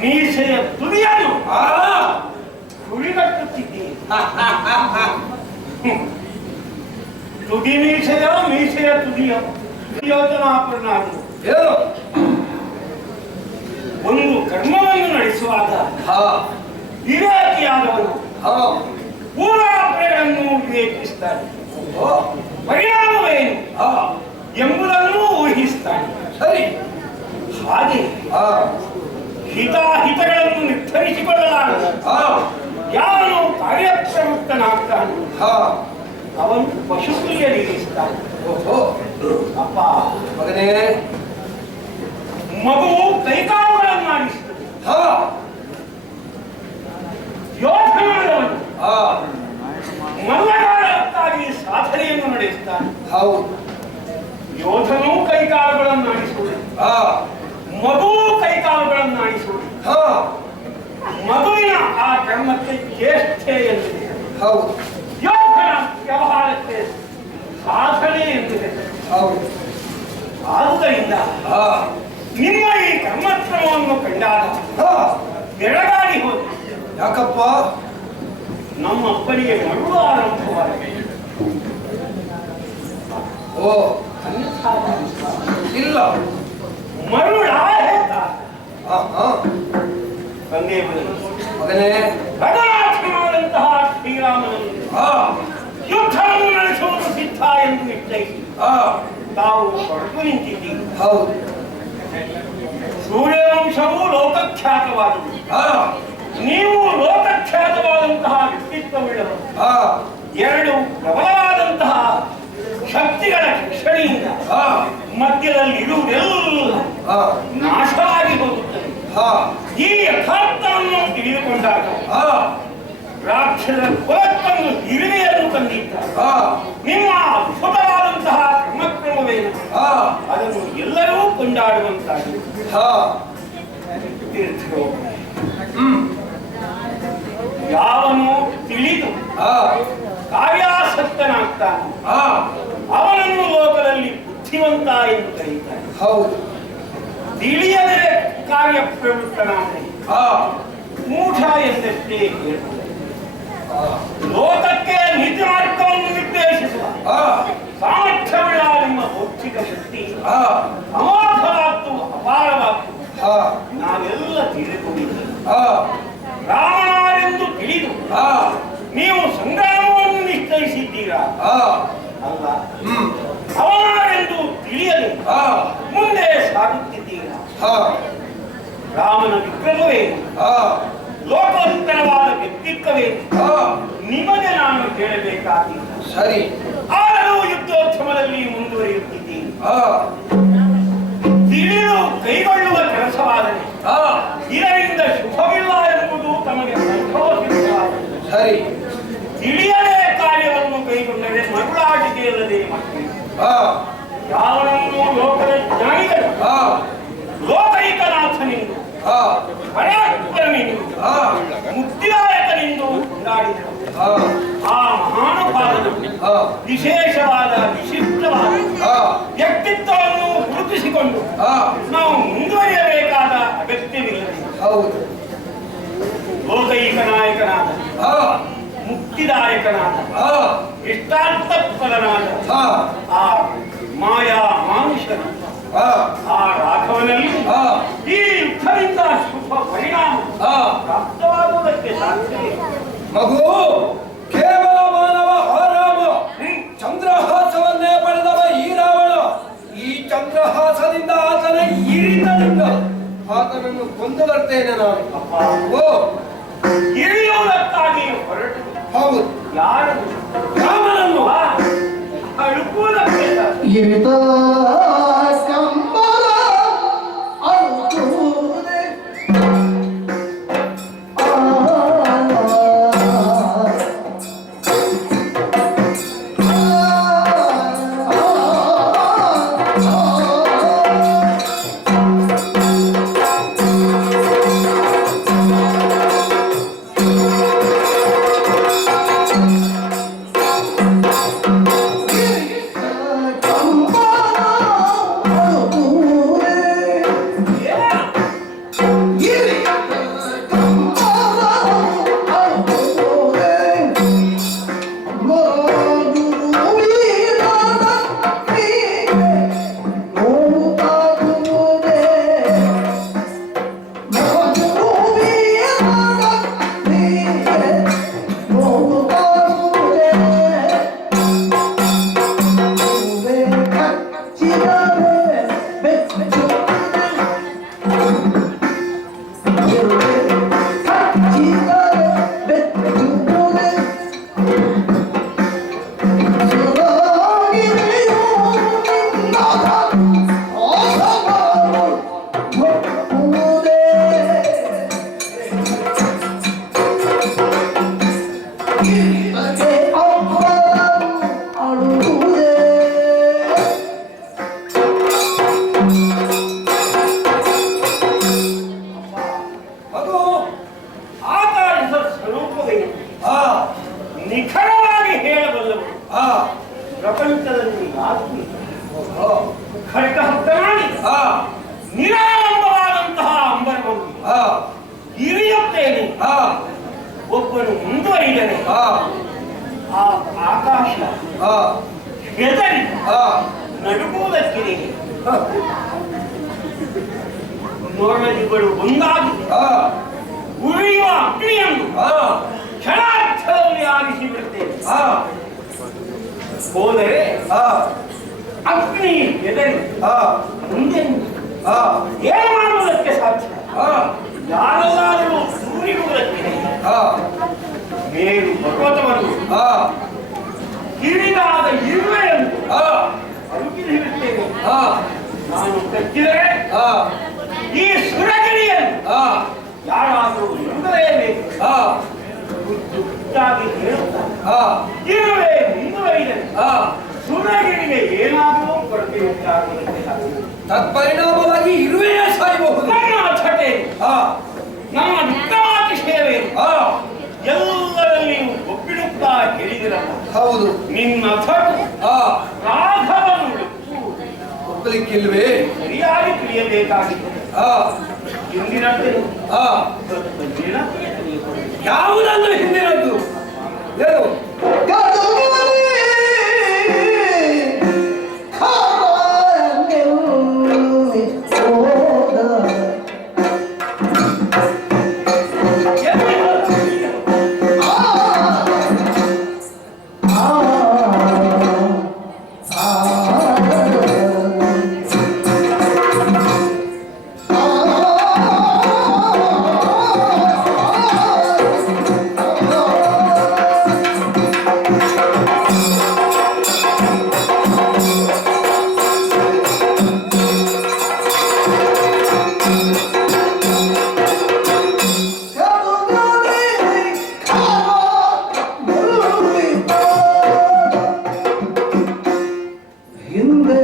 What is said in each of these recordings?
ಮೀಸೆಯ ತುದಿಯನ್ನು ತುಳಿಗಟ್ಟುತ್ತಿದ್ದೀನಿ. ತುದಿ ಮೀಸೆಯ ತುದಿಯ ಯೋಜನಾಪೂರ್ಣ ಒಂದು ಕರ್ಮವನ್ನು ನಡೆಸುವಾಗ ವಿವೇಕಿಯಾದವನು ಪೂರ್ವಾಪರೆಗಳನ್ನು ವಿವೇಚಿಸ್ತಾನೆ, ಪರಿಣಾಮವೇನು ಎಂಬುದನ್ನು ಊಹಿಸ್ತಾನೆ. ಸರಿ, ಹಾಗೆ ಹಿತಾಹಿತಗಳನ್ನು ನಿರ್ಧರಿಸಿಕೊಳ್ಳಲಾಗ ಯಾವನು ಕಾರ್ಯಪ್ರವೃತ್ತನಾಗ್ತಾನೆ ಅವನು ಪಶುಪ್ರಿಯನಿಗಿಸ್ತಾನೆ. ಅಪ್ಪ ಮಗನೇ, ಮಗುವು ಕೈಕಾಲುಗಳನ್ನಾಡಿಸುತ್ತದೆ. ಯೋಧನವನು ಮಲ್ಲಗಾರಕ್ಕಾಗಿ ಸಾಧನೆಯನ್ನು ನಡೆಸುತ್ತಾನೆ. ಯೋಧನೂ ಕೈಕಾಲುಗಳನ್ನಾಡಿಸುವುದು, ಮಗುವು ಕೈಕಾಲುಗಳನ್ನಾಡಿಸುವುದು. ಮಗುವಿನ ಆ ಕರ್ಮಕ್ಕೆ ಚೇಷ್ಟೆ ಎಂದಿದೆ, ಯೋಧನ ವ್ಯವಹಾರಕ್ಕೆ ಸಾಧನೆ ಎಂದಿದೆ. ಆದುದರಿಂದ ನಿಮ್ಮ ಈ ಕರ್ಮಕ್ರಮವನ್ನು ಕಂಡಾಗ ಬೆಳಗಾಡಿ ಹೋದ. ಯಾಕಪ್ಪ? ನಮ್ಮ ಅಪ್ಪನಿಗೆ ಮರಳು ಆರಂಭವಾಗಿದೆ. ಇಲ್ಲ, ಮರುಳ ತಂದೆ ಮಗನೇ, ರಘುನಾಥನಾದಂತಹ ಶ್ರೀರಾಮನಲ್ಲಿ ಯುದ್ಧವನ್ನು ನಡೆಸುವುದು ಸಿದ್ಧ ಎಂದು ನಿಶ್ಚಯಿಸಿ ತಾವು ಹೊರಟು ನಿಂತಿದ್ದೀರಿ. ಸೂರ್ಯವಂಶವು ಲೋಕಖ್ಯಾತವಾದುದು, ನೀವು ಲೋಕಖ್ಯಾತವಾದಂತಹ ವ್ಯಕ್ತಿತ್ವವಿಲ್ಲವರು. ಎರಡು ಪ್ರಬಲವಾದಂತಹ ಶಕ್ತಿಗಳ ಕ್ಷಣಿಯಿಂದ ಮಧ್ಯದಲ್ಲಿ ಇರುವುದೆಲ್ಲ ನಾಶವಾಗಿ ಹೋಗುತ್ತದೆ. ಈ ಯಥಾರ್ಥವನ್ನು ತಿಳಿದುಕೊಂಡಾಗ ರಾಕ್ಷಸರ ಕುಲಕ್ಕೊಂದು ಹಿರಿಮೆಯನ್ನು ತಂದಿದ್ದ ನಿಮ್ಮ ಅದ್ಭುತವಾದಂತಹ ಕ್ರಮಕ್ರಮವೇನು ಅದನ್ನು ಎಲ್ಲರೂ ಕೊಂಡಾಡುವಂತಾಗಿದೆ. ಯಾವನು ತಿಳಿದು ಕಾರ್ಯಾಸಕ್ತನಾಗ್ತಾನೆ ಅವನನ್ನು ಲೋಕದಲ್ಲಿ ಬುದ್ಧಿವಂತ ಎಂದು ಕರೆಯುತ್ತಾರೆ. ತಿಳಿಯದೆ ಕಾರ್ಯಪ್ರವೃತ್ತನಾದರೆ ಮೂಢ ಎಂದಷ್ಟೇ ಹೇಳ್ತಾರೆ. ಲೋಕಕ್ಕೆ ನೀತಿ ಮಾರ್ಗವನ್ನು ನಿರ್ದೇಶಿಸುವ ಸಾಮರ್ಥ್ಯವುಳ್ಳ ನಿಮ್ಮ ಬೌದ್ಧಿಕ ಶಕ್ತಿ ಅಮೋಘವಾದ್ದು, ಅಪಾರವಾದ್ದು. ನಾವೆಲ್ಲ ತಿಳಿದುಕೊಂಡಿದ್ದೇವೆ. ರಾಮನಾರೆಂದು ತಿಳಿದು ನೀವು ಸಂಗ್ರಾಮವನ್ನು ನಿಶ್ಚಯಿಸಿದ್ದೀರಾ ಅಲ್ಲ, ಅವನಾರೆಂದು ತಿಳಿಯಲು ಮುಂದೆ ಸಾಗುತ್ತಿದ್ದೀರಾ. ರಾಮನ ವಿಕ್ರಮವೇ, ಲೋಕೋತ್ತರವಾದ ವ್ಯಕ್ತಿತ್ವವೇ ನಿಮಗೆ ನಾನು ಕೇಳಬೇಕಾಗಿಲ್ಲ. ಸರಿ, ಆದರೂ ಯುದ್ಧೋತ್ಸವದಲ್ಲಿ ಮುಂದುವರಿಯುತ್ತಿದ್ದೀನಿ. ತಿಳಿದು ಕೈಗೊಳ್ಳುವ ಕೆಲಸವಾದರೆ ಇದರಿಂದ ಶುಭವಿಲ್ಲ ಎಂಬುದು ತಮಗೆ ಸಂತೋಷವಾಗಿದೆ. ಸರಿ, ತಿಳಿಯಲೇ ಕಾರ್ಯವನ್ನು ಕೈಗೊಂಡರೆ ಮರುಳಾಟಿಕೆಯಲ್ಲದೆ ಮತ್ತೆ ಯಾವನನ್ನು ಲೋಕದ ಜ್ಞಾನಿಗಳು ಲೋಕೈಕನಾಥನೆಂದು ಪರಾತ್ಪರನೆಂದು ಮುಕ್ತಿದಾಯಕನೆಂದು ಕೊಂಡಾಡಿದರು. ಆ ಮಹಾನುಭಾವನು ವಿಶೇಷವಾದ ವಿಶಿಷ್ಟವಾದ ವ್ಯಕ್ತಿತ್ವವನ್ನು ಗುರುತಿಸಿಕೊಂಡು ನಾವು ಮುಂದುವರಿಯಬೇಕಾದ ಅಗತ್ಯವಿಲ್ಲ. ಲೋಕೈಕ ನಾಯಕನಾದ, ಮುಕ್ತಿದಾಯಕನಾದ, ಇಷ್ಟಾರ್ಥಪ್ರದನಾದ ಆ ಮಾಯಾ ಮಾನುಷನ ಆ ರಾಘವನಲ್ಲಿ ಈ ಯುದ್ಧದಿಂದ ಶುಭ ಪರಿಣಾಮ ಪ್ರಾಪ್ತವಾಗುವುದಕ್ಕೆ ಸಾಧ್ಯವಿದೆ. ಮಗು ಕೇವಲ ಮಾನವ ಆರಾಮ ಚಂದ್ರಹಾಸವನ್ನೇ ಪಡೆದವ ಈ ರಾವಣ. ಈ ಚಂದ್ರಹಾಸದಿಂದ ಆತನ ಇರಿತದಿಂದ ಆತನನ್ನು ಕೊಂದು ಬರ್ತೇನೆ ನಾನು. ಇಳಿಯುವುದಕ್ಕಾಗಿ ಹೊರಟು ಹೌದು, ಯಾರು ರಾಮನನ್ನು ಅಳುಕುವುದಕ್ಕೆ ನಿಖರವಾಗಿ ಹೇಳಬಲ್ಲವರು ಪ್ರಪಂಚದಲ್ಲಿ ಯಾರು ಖಡ್ಗ ಹಸ್ತನಾಡಿ ನಿರಾಳಂಬವಾದಂತಹ ಅಂಬರವನ್ನು ಇರಿಯುತ್ತೇನೆ. ಒಬ್ಬನು ಮುಂದುವರಿದರೆ ಆ ಆಕಾಶ ಹೆದರಿ ನಡುಗುವುದಕ್ಕಿದೆ. ನೋಡಲಿಗಳು ಒಂದಾಗಿ ಉರಿಯುವ ಅಗ್ನಿಯನ್ನು ಕ್ಷಣಾರ್ಥದಲ್ಲಿ ಆರಿಸಿ ಬಿಡುತ್ತೇವೆ. ಹೋದರೆ ಅಗ್ನಿ ಎದರಿ ಮುಂದೆ ಏನು ಮಾಡುವುದಕ್ಕೆ ಸಾಧ್ಯ? ಯಾರೆಲ್ಲಾದರೂ ಸೂರಿಯುವುದಕ್ಕೆ ಮೇರು ಪರ್ವತವನ್ನು ಕಿರಿದಾದ ಇರುವೆಯನ್ನು ಅರುಗಿಸಿರುತ್ತೇನೆ. ನಾನು ಕಚ್ಚಿದರೆ ಈ ಸುರಗಿರಿಯನ್ನು ಯಾರಾದರೂ ಇರುವುದೇಬೇಕು. ಗುದ್ದಾಗಿ ಹೇಳುತ್ತಾರೆ ಇರುವೆ ಮುಂದುವರಿದರೆ ಸುರಗಿರಿಗೆ ಏನಾದರೂ ಕೊರತೆ ಉಂಟಾಗುವುದಕ್ಕೆ ಸಾಧ್ಯ. ತತ್ಪರಿಣಾಮವಾಗಿ ಇರುವೆಯೇ ಸಾಯಬಹುದು. ನನ್ನ ಅಚ್ಚಟೆ, ನಮ್ಮ ದುಃಖಾತಿಶಯವೇ ಎಲ್ಲರಲ್ಲಿ ಒಪ್ಪಿಡುತ್ತಾ ಹೇಳಿದಿರಲ್ಲ. ಹೌದು, ನಿನ್ನ ಥಟ್ಟು ರಾಘವನು ಒಪ್ಪಲಿಕ್ಕಿಲ್ವೇ? ಸರಿಯಾಗಿ ತಿಳಿಯಬೇಕಾಗಿದೆ. ಹಿಂದಿನದ್ದು ಯಾವುದನ್ನು ಹಿಂದಿನದ್ದು ಏನು? ಹಿಂದೆ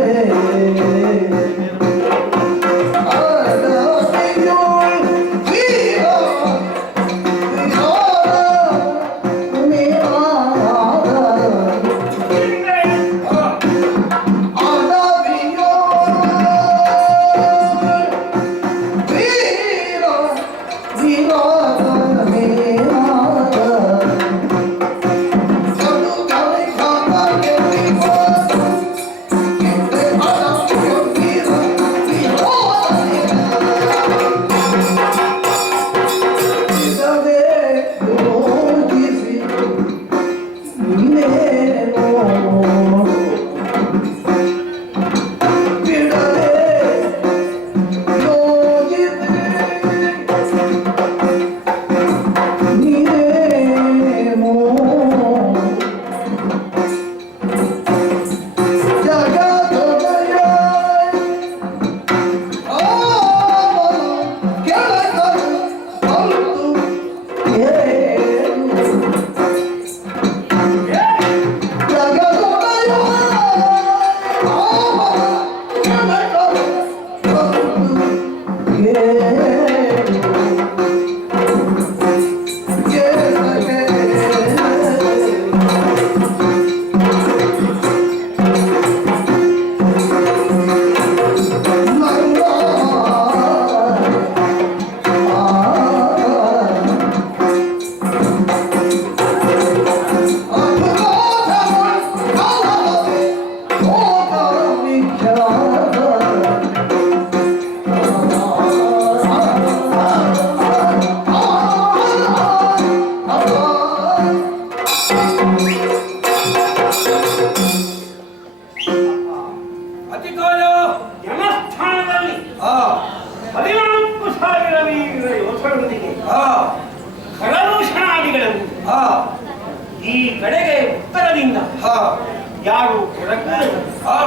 ಅತಿಕಾಯ ಜನಸ್ಥಾನದಲ್ಲಿ ಆ 14,000 ವೀರ ಯೋಧರೊಂದಿಗೆ ಆ ಖರದೂಷಣಾದಿಗಳನ್ನು ಆ ಈ ಕಡೆಗೆ ಉತ್ತರದಿಂದ ಆ ಯಾರು ಕೆಳಕೂಡದು ಆ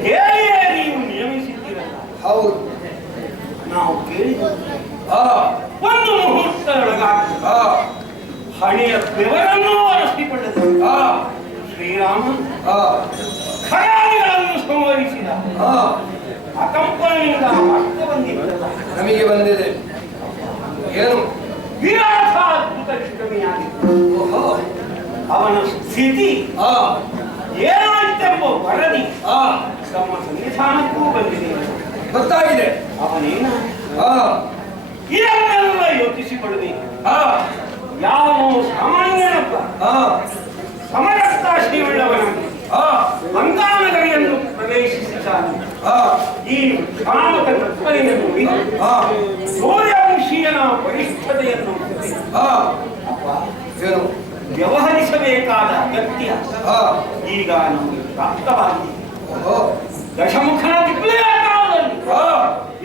ಹೇಗೆ ನೀವು ನಿಯಮಿಸಿದ್ದೀರಲ್ಲ ಹೌದು ನಾವು ಕೇಳಿದ ಆ ಒಂದು ಮುಹೂರ್ತದೊಳಗಾಗಿ ಆ ಹಣೆಯ ಬೆವರನ್ನು ಒರೆಸಿಕೊಳ್ಳದು ಆ ಶ್ರೀರಾಮ ಆ ಖಯಾದಿಗಳನ್ನು ಸಂವರಿಸಿದ ಆ ಅಕಂಪನೆಯಿಂದ ವಾರ್ತೆ ಬಂದಿದ್ದಲ್ಲ ನಮಗೆ ಬಂದಿದೆ ಏನು ವಿರಾಟಾದ್ಭುತ ವಿಕ್ರಮಿಯಾಗಿತ್ತು ಓಹೋ ಅವನ ಸ್ಥಿತಿ ಆ ಏನಾಯ್ತೆಂಬ ವರದಿ ಆ ತಮ್ಮ ಸನ್ನಿಧಾನಕ್ಕೂ ಬಂದಿದೆ ಗೊತ್ತಾಗಿದೆ ಅವನೇನ ಆ ಇದನ್ನೆಲ್ಲ ಯೋಚಿಸಿಕೊಳ್ಳಬೇಕು ಆ ಯಾವ ಸಾಮಾನ್ಯನೊಬ್ಬ ಆ ಸಮರಕ್ತಾಶಿಯುಳ್ಳವನಾಗಿ ಆ ಲಂಕಾನಗರಿಯನ್ನು ಪ್ರವೇಶಿಸಿದ್ದಾನೆ ಆ ಈ ಕಾಮಕ ತತ್ವವನ್ನು ನೋಡಿ ಆ ಸೂರ್ಯವಂಶೀಯನ ಬಲಿಷ್ಠತೆಯನ್ನು ನೋಡಿ ಆ ಅಪ್ಪ ಏನು ವ್ಯವಹರಿಸಬೇಕಾದ ಅಗತ್ಯ ಆ ಈಗ ನಮಗೆ ಪ್ರಾಪ್ತವಾಗಿದೆ ಓಹೋ ದಶಮುಖನ ದಿಗ್ವಿಜಯ ಕಾಲದಲ್ಲಿ ಆ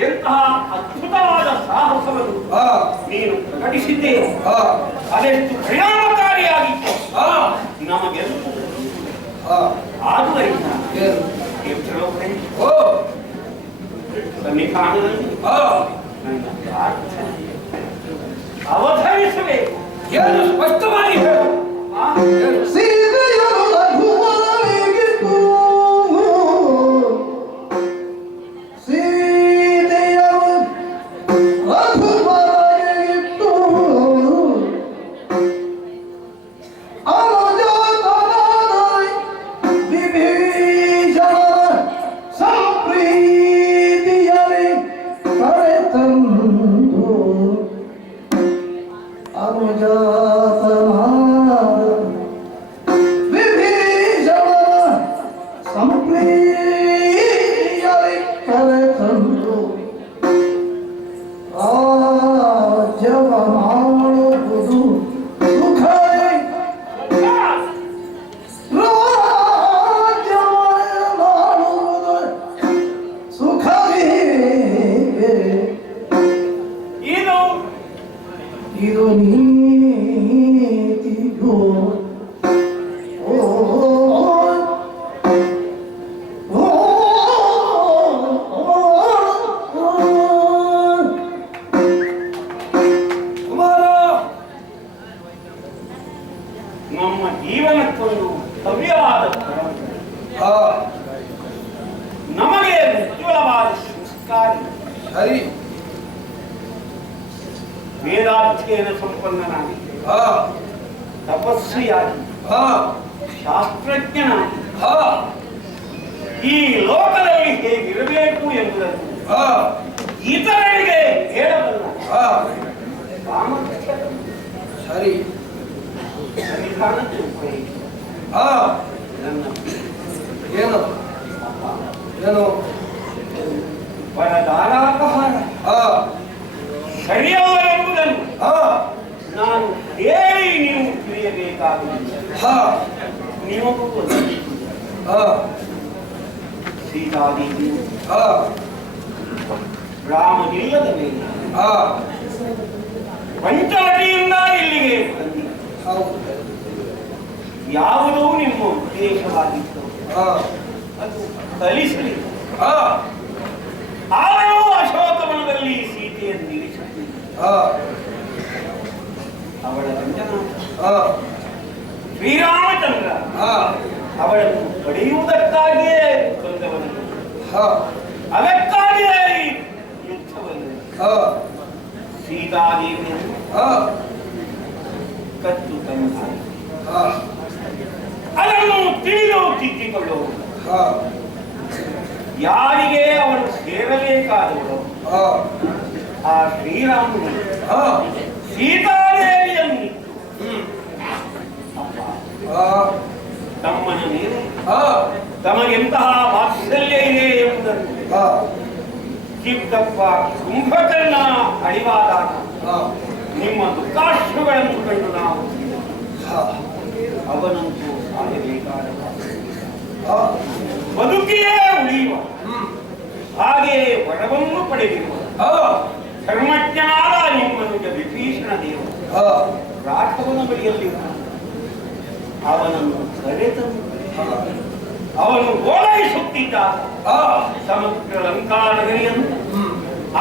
ಎಂತಹ ಅದ್ಭುತವಾದ ಸಾಹಸವನ್ನು ಆ ನೀನು ಪ್ರಕಟಿಸಿದ್ದೇವೆ ಆ ಅದೆಷ್ಟು ಪರಿಣಾಮಕಾರಿಯಾಗಿತ್ತು ಆ ನಮಗೆಲ್ಲ ಆ ಆದುದರಿಂದ ಏನು ತೀರ್ಥಲೋಕನೇ ಓ ಸನ್ನಿಧಾನದಲ್ಲಿ ಆ ನನ್ನ ಪ್ರಾರ್ಥನೆ ಅವಧರಿಸಬೇಕು ಏನು ಸ್ಪಷ್ಟವಾಗಿ ಹೇಳು ಆ ಏನು ಸೀತೆಯರು ರಘುವರನಿಗಿತ್ತು ಸೀತೆಯರು ರಘುವರನಿಗಿತ್ತು ಅನುಜಾತನಾದ ವಿಭೀಷಣ ಸಂಪ್ರೀತಿಯಲಿ ಕರೆತಂದು ಅನುಜಾತನಾದ ಸರಿ. ವೇದಾಧ್ಯಯನ ಸಂಪನ್ನನಾಗಿ, ಹಾ ತಪಸ್ವಿಯಾಗಿ, ಹಾ ಶಾಸ್ತ್ರಜ್ಞನಾಗಿ ಹಾ ಈ ಲೋಕದಲ್ಲಿ ಹೇಗಿರಬೇಕು ಎಂಬುದನ್ನು ಹಾ ಇತರರಿಗೆ ಹೇಳಬಲ್ಲ ಹಾ ಸಾಮರ್ಥ್ಯ ಸರಿ. ಸಂವಿಧಾನಕ್ಕೆ ಉಪಯೋಗಿಸಿ ಹಾ ನನ್ನ ಏನು ಏನು ವರದಾನಾಪಹಾರ ಹಾ ಸರಿಯಲ್ಲ ಎಂಬುದನ್ನು ಹಾ ನಾನು ಹೇಳಿ ನೀವು ತಿಳಿಯಬೇಕಾಗುವುದಿಲ್ಲ. ಹಾ ನೀವು ಹಾ ಸೀತಾದೇವಿ ಹಾ ರಾಮನಿಲ್ಲದ ಮೇಲೆ ಹಾ ಪಂಚವಟಿಯಿಂದ ಇಲ್ಲಿಗೆ ಬಂದಿ. ಹೌದು. ಯಾವುದೋ ನಿಮ್ಮ ಉದ್ದೇಶವಾಗಿತ್ತು, ಹಾ ಅದು ಕಲಿಸಲಿ. ಹಾ ಆದರೂ ಅಶೋಕವನದಲ್ಲಿ ಸೀತೆಯನ್ನು ನಿಲ್ಲಿಸುತ್ತೀನಿ. ಹಾ ಅವಳ ಗಂಡನ ಹಾ ಶ್ರೀರಾಮಚಂದ್ರ ಹಾ ಅವಳನ್ನು ಪಡೆಯುವುದಕ್ಕಾಗಿಯೇ ಬಂದವನು. ಹಾ ಅದಕ್ಕಾಗಿಯೇ ಈ ಯುದ್ಧವನ್ನು ಹಾ ಸೀತಾದೇವಿಯನ್ನು ಹಾ ಕತ್ತು ತಂದ ಹಾ ಅದನ್ನು ತಿಳಿದು ತಿದ್ದಿಕೊಳ್ಳುವುದು. ಹಾ ಯಾರಿಗೆ ಅವಳು ಸೇರಬೇಕಾದವಳು ಹಾ ಆ ಶ್ರೀರಾಮನು ಹಾ ಸೀತಾದೇವಿಯನ್ನು ಇಟ್ಟು ಅಪ್ಪ ಹಾ ತಮ್ಮನ ಮೇಲೆ ಹಾ ತಮಗೆಂತಹ ವಾತ್ಸಲ್ಯ ಇದೆ ಎಂಬುದನ್ನು ಹಾ ಚಿಕ್ಕಪ್ಪ ಕುಂಭಕರ್ಣ ಅಡಿವಾದಾಗ ಹಾ ನಿಮ್ಮ ದುಃಖಾಶ್ರುಗಳನ್ನು ಕಂಡು ನಾವು ಹಾ ಅವನಂತೂ ಸಾಯಬೇಕಾದ ಹಾ ಬದುಕಿಯೇ ಉಳಿಯುವ ಹ್ಮ್ ಹಾಗೆಯೇ ವರವನ್ನು ಪಡೆದಿರುವ ಹಾ ಧರ್ಮಜ್ಞನಾದ ನಿಮ್ಮನುಜ ವಿಭೀಷಣ ದೇವ ಹಾ ರಾಘವನ ಬಳಿಯಲ್ಲಿ ಅವನನ್ನು ಕರೆತಂದು ಹಾ ಅವನು ಓಲೈಸುತ್ತಿದ್ದಾಗ ಹಾ ಸಮಗ್ರ ಲಂಕಾ ನಗರಿಯನ್ನು ಹ್ಮ್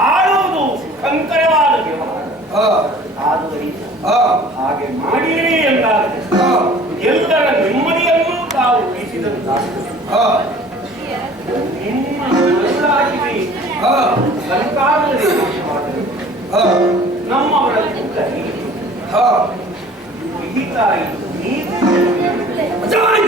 ಆಳುವುದು ಸುಖಂಕರವಾದ ವ್ಯವಹಾರ. ಹಾ ಆದುದರಿಂದ ಹಾ ಹಾಗೆ ಮಾಡಿರಿ ಎಂದಾದರೆ ಹಾ ಎಲ್ಲರ ನೆಮ್ಮದಿಯನ್ನು ತಾವು ಉಳಿಸಿದಂತಾಗುತ್ತದೆ. ಹಾ ನಿಮ್ಮ ಮನಸ್ಸಾಗಿದೆ ಹಾ ಲಂಕಾದಲ್ಲಿ ನಾಶವಾದರೆ ಹಾ ನಮ್ಮವರ ದುಃಖ ಹೀಗೆ. ಹಾ ಈ ತಾಯಿ ನೀತಿ ಜೈ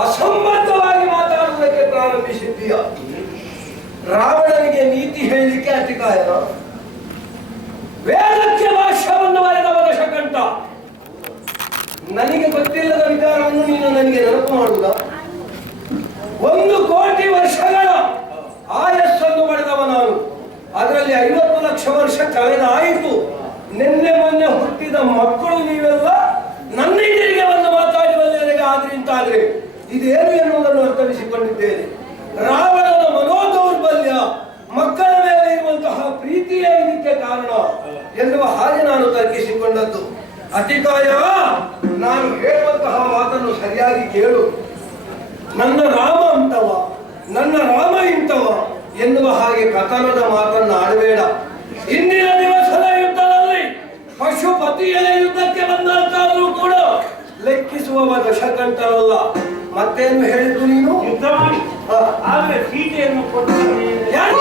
ಅಸಂಬದ್ಧವಾಗಿ ಮಾತಾಡುವುದಕ್ಕೆ ಪ್ರಾರಂಭಿಸಿದ್ದೀಯ. ರಾವಣನಿಗೆ ನೀತಿ ಹೇಳಲಿಕ್ಕೆ ಅತಿಕಾಯ. ವೇದಕ್ಕೆ ಭಾಷ್ಯವನ್ನು ಬರೆದವ ದಶಕಂಠ. ನನಗೆ ಗೊತ್ತಿಲ್ಲದ ವಿಚಾರವನ್ನು ನೀನು ನನಗೆ ನೆನಪು ಮಾಡುವುದ? 1 ಕೋಟಿ ವರ್ಷಗಳ ಆಯಸ್ಸನ್ನು ಪಡೆದವ ನಾನು. ಅದರಲ್ಲಿ 50 ಲಕ್ಷ ವರ್ಷ ಕಳೆದಾಯಿತು. ನಿನ್ನೆ ಮೊನ್ನೆ ಹುಟ್ಟಿದ ಮಕ್ಕಳು ನೀವೆಲ್ಲ ನನ್ನ ಎದುರಿಗೆ ಒಂದು ಮಾತಾಡುವಲ್ಲಿಗೆ ಆದ್ರಿಂತಾದ್ರೆ ಇದೇನು ಎನ್ನುವುದನ್ನು ಅರ್ಥವಿಸಿಕೊಂಡಿದ್ದೇನೆ. ರಾವಣನ ಮನೋದೌರ್ಬಲ್ಯ, ಮಕ್ಕಳ ಮೇಲೆ ಇರುವಂತಹ ಪ್ರೀತಿಯೇ ಇದಕ್ಕೆ ಕಾರಣ ಎನ್ನುವ ಹಾಗೆ ನಾನು ತರ್ಕಿಸಿಕೊಂಡದ್ದು. ಅತಿಕಾಯ, ನಾನು ಹೇಳುವಂತಹ ಮಾತನ್ನು ಸರಿಯಾಗಿ ಕೇಳು. ನನ್ನ ರಾಮ ಅಂತವ, ನನ್ನ ರಾಮ ಇಂತವ ಎನ್ನುವ ಹಾಗೆ ಕಥನದ ಮಾತನ್ನು ಆಡಬೇಡ. ಇಂದಿನ ದಿವಸದ ಯುದ್ಧದಲ್ಲಿ ಪಶುಪತಿಯ ಯುದ್ಧಕ್ಕೆ ಬಂದಂತಾದರೂ ಕೂಡ ಲೆಕ್ಕಿಸುವವ ದಶಕಂಠರಲ್ಲ. ಮತ್ತೇನು ಹೇಳಿದ್ದು ನೀನು? ಯುದ್ಧ ಮಾಡಿ ಹಾ. ಆದರೆ ಸೀತೆಯನ್ನು ಕೊಟ್ಟು ಯಾರು?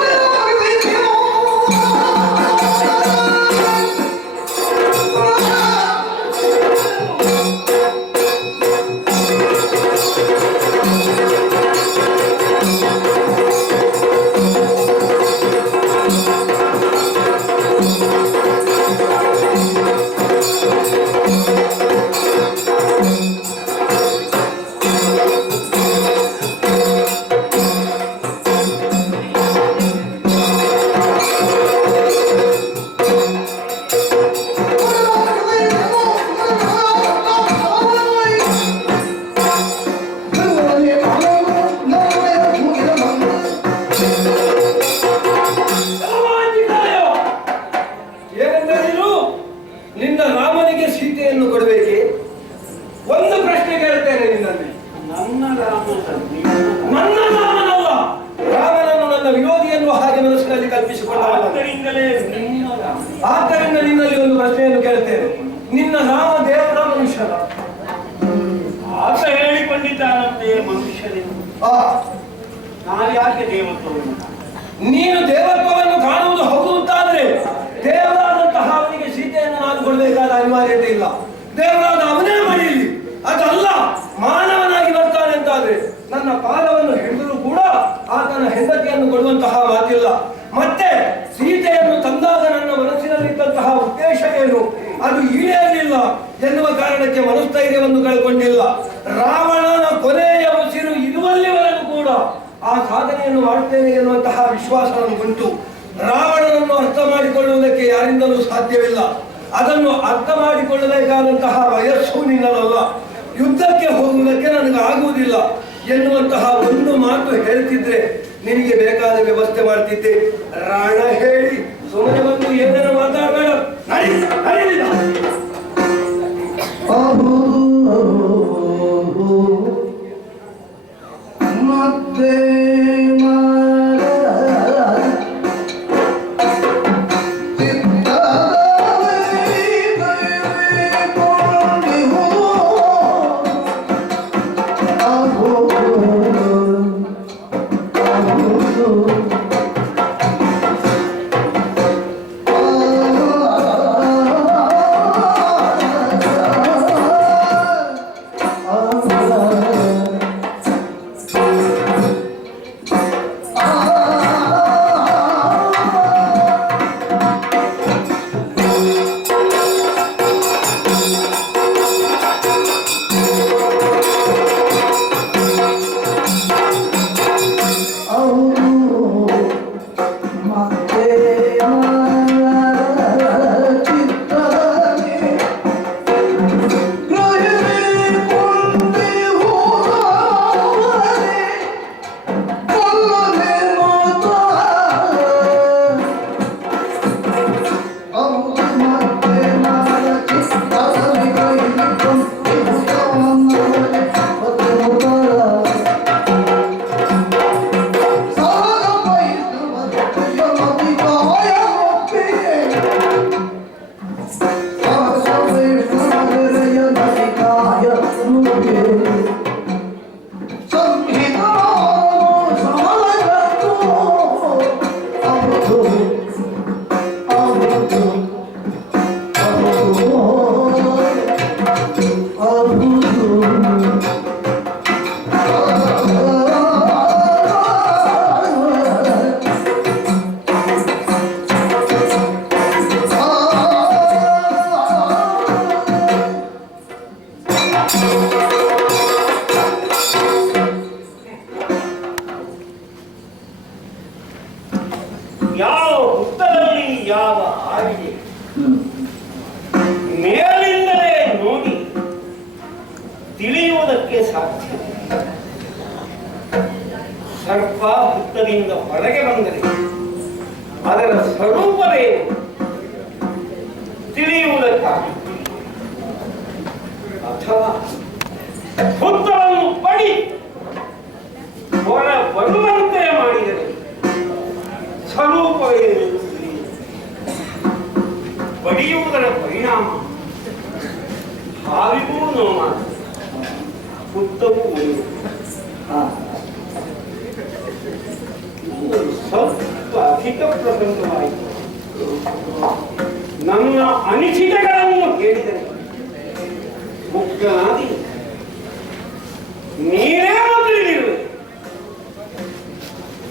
ಆದ್ದರಿಂದ ನಿನ್ನಲ್ಲಿ ಒಂದು ಪ್ರಶ್ನೆಯನ್ನು ಕೇಳ್ತೇನೆ. ನಿನ್ನ ರಾಮ ದೇವರ ಮನುಷ್ಯನ? ಆತ ಹೇಳಿಕೊಂಡಿದ್ದಾನಂತೆ ಮನುಷ್ಯನೆಂದು. ನಾನು ಯಾಕೆ ದೇವತ್ವವನ್ನು? ನೀನು ದೇವತ್ವವನ್ನು ಕಾಣುವುದು ಹೌದು ಅಂತಾದ್ರೆ ದೇವರಾದಂತಹ ಅವನಿಗೆ ಸೀತೆಯನ್ನು ನಾನು ಕೊಡಬೇಕಾದ ಅನಿವಾರ್ಯತೆ ಇಲ್ಲ. ದೇವರಾದ ಅವನೇ ಮನೆಯಲ್ಲಿ, ಅದಲ್ಲ ಮಾನವನಾಗಿ ಬರ್ತಾನೆ ಅಂತಾದ್ರೆ ನನ್ನ ಪಾದವನ್ನು ಹಿಡಿದರೂ ಕೂಡ ಆತನ ಹೆಂಡತಿಯನ್ನು ಕೊಡುವಂತಹ ಮಾತಿಲ್ಲ. ಮತ್ತೆ ಸೀತೆಯನ್ನು ತಂದಾಗ ನನ್ನ ಮನಸ್ಸಿನಲ್ಲಿದ್ದಂತಹ ಉದ್ದೇಶ ಏನು, ಅದು ಈಡೇರಲಿಲ್ಲ ಎನ್ನುವ ಕಾರಣಕ್ಕೆ ಮನಸ್ಥೈರ್ಯವನ್ನು ಕಳ್ಕೊಂಡಿಲ್ಲ. ರಾವಣನ ಕೊನೆಯ ಉಸಿರು ಇರುವಲ್ಲಿವರೆಗೂ ಕೂಡ ಆ ಸಾಧನೆಯನ್ನು ಮಾಡುತ್ತೇನೆ ಎನ್ನುವಂತಹ ವಿಶ್ವಾಸ ನನಗುಂಟು. ರಾವಣನನ್ನು ಅರ್ಥ ಮಾಡಿಕೊಳ್ಳುವುದಕ್ಕೆ ಯಾರಿಂದಲೂ ಸಾಧ್ಯವಿಲ್ಲ. ಅದನ್ನು ಅರ್ಥ ಮಾಡಿಕೊಳ್ಳಬೇಕಾದಂತಹ ವಯಸ್ಸು ನಿನ್ನಲ್ಲ. ಯುದ್ಧಕ್ಕೆ ಹೋಗುವುದಕ್ಕೆ ನನಗೆ ಆಗುವುದಿಲ್ಲ ಎನ್ನುವಂತಹ ಒಂದು ಮಾತು ಹೇಳ್ತಿದ್ರೆ ನಿನಗೆ ಬೇಕಾದ ವ್ಯವಸ್ಥೆ ಮಾಡ್ತಿದ್ದೆ. ರಾಣ ಹೇಳಿ ಸುಮ್ಮನೆ ಬಂದು ಏನೇನು ಮಾತಾಡಬೇಡ. ಮತ್ತೆ ಯಾವ ಹುತ್ತದಲ್ಲಿ ಯಾವ ಹಾವಿಗೆ ಮೇಲಿಂದಲೇ ನೋಡಿ ತಿಳಿಯುವುದಕ್ಕೆ ಸಾಧ್ಯ. ಸರ್ಪ ಹುತ್ತದಿಂದ ಹೊರಗೆ ಬಂದರೆ ಅದರ ಸ್ವರೂಪವೇನು ತಿಳಿಯುವುದಕ್ಕಾಗಿ, ಅಥವಾ ಹುತ್ತವನ್ನು ಪಡಿ ಹೊರ ಬರುವಂತೆ ಮಾಡಿದರೆ ಸ್ವರೂಪವೇನು ಬಡಿಯುವುದರ ಪರಿಣಾಮ ಹಾವಿಗೂ ನೋವ, ಹುತ್ತವೂ ಒಂದು. ಸ್ವಲ್ಪ ಅಧಿಕ ಪ್ರಸಂಗವಾಯಿತು. ನನ್ನ ಅನಿಶ್ಚಿತಗಳನ್ನು ಹೇಳಿದರೆ ಮುಕ್ತನಾದಿ ನೀರೇನು ತಿಳಿದಿರುವೆ.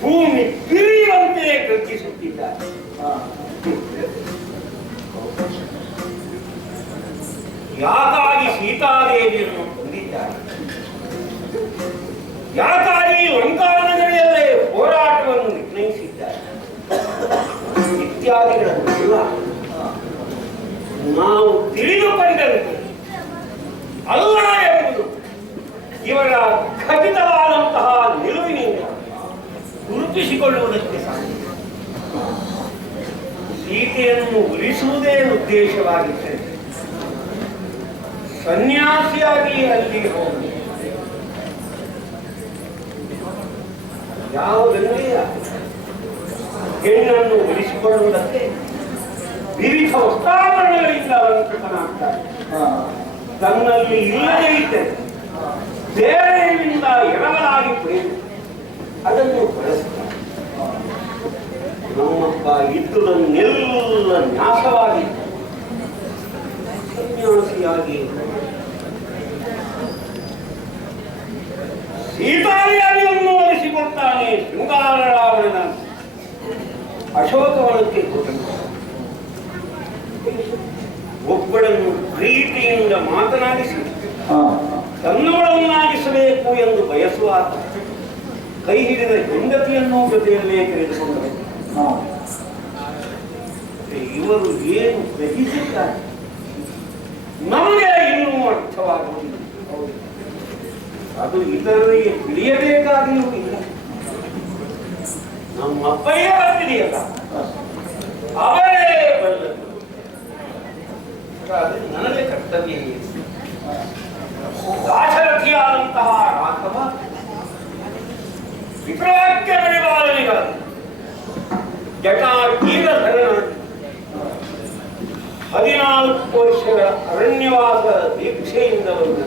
ಭೂಮಿ ಕಿರಿಯುವಂತೆ ಗರ್ಜಿಸುತ್ತಿದ್ದಾರೆ. ಯಾಕಾಗಿ ಸೀತಾದೇವಿಯನ್ನು ಹೊಂದಿದ್ದಾರೆ, ಯಾಕಾಗಿ ಲಂಕಾನಗರಿಯಲ್ಲೇ ಹೋರಾಟವನ್ನು ನಿರ್ಣಯಿಸಿದ್ದಾರೆ ಇತ್ಯಾದಿಗಳನ್ನೆಲ್ಲ ನಾವು ತಿಳಿದುಕೊಂಡಂತೆ ಅಲ್ಲ ಎಂಬುದು ಇವರ ಖಚಿತವಾದಂತಹ ನಿಲುವಿನಿಂದ ಗುರುತಿಸಿಕೊಳ್ಳುವುದಕ್ಕೆ ಸಾಧ್ಯ. ಸೀತೆಯನ್ನು ಉಳಿಸುವುದೇ ಉದ್ದೇಶವಾಗಿದ್ದರೆ ಸನ್ಯಾಸಿಯಾಗಿ ಅಲ್ಲಿ ಹೋಗಿ ಯಾವುದನ್ನೇ ಹೆಣ್ಣನ್ನು ಉಳಿಸಿಕೊಳ್ಳುವುದಕ್ಕೆ ವಿವಿಧ ವಸ್ತ್ರಾಭರಣಗಳಿಂದ ಅಲಂಕೃತನಾಗ್ತಾನೆ. ತನ್ನಲ್ಲಿ ಇಲ್ಲದೇ ಇದ್ದರೆ ಬೇರೆಯಿಂದ ಎರವಲಾಗಿ ಪಡೆದು ಅದನ್ನು ಬಳಸ್ತಾನೆ. ನಮ್ಮಪ್ಪ ಇದ್ದುದನ್ನೆಲ್ಲ ನಾಶವಾಗಿ ಸನ್ಯಾಸಿಯಾಗಿ ಸೀತಾದೇವಿಯನ್ನು ಒಲಿಸಿಕೊಡ್ತಾನೆ. ಶೃಂಗಾರ ರಾವಣನ ಅಶೋಕವನಕ್ಕೆ ಹೋದನು. ಒಬ್ಬಳನ್ನು ಪ್ರೀತಿಯಿಂದ ಮಾತನಾಡಿಸಿ ತನ್ನವಳನ್ನಾಗಿಸಬೇಕು ಎಂದು ಬಯಸುವ ಕೈ ಹಿಡಿದ ಹೆಂಡತಿಯನ್ನು ಜೊತೆಯಲ್ಲೇ ಕರೆದುಕೊಂಡರು. ಇವರು ಏನು ಗ್ರಹಿಸಿದ್ದಾರೆ ನಮಗೆ ಇನ್ನೂ ಅರ್ಥವಾಗುವುದಿಲ್ಲ. ಅದು ಇತರರಿಗೆ ತಿಳಿಯಬೇಕಾಗಿಯೂ ಇಲ್ಲ. ನಮ್ಮ ಅಪ್ಪಯ್ಯ ತಿಳಿಯಲ್ಲ, ಅವರೇ ಬಲ್ಲದು. ನನಗೆ ಕರ್ತವ್ಯ ಇದೆ. ದಾಶರಥಿಯಾದಂತಹ ರಾಘವ ವಿಕ್ರವಾಕ್ಯ ಪರಿಪಾಲನೆಗಾಗಿ ಜಟಾಕೀರಧರನಾಗಿ 14 ವರ್ಷಗಳ ಅರಣ್ಯವಾಸ ದೀಕ್ಷೆಯಿಂದ ಬಂದ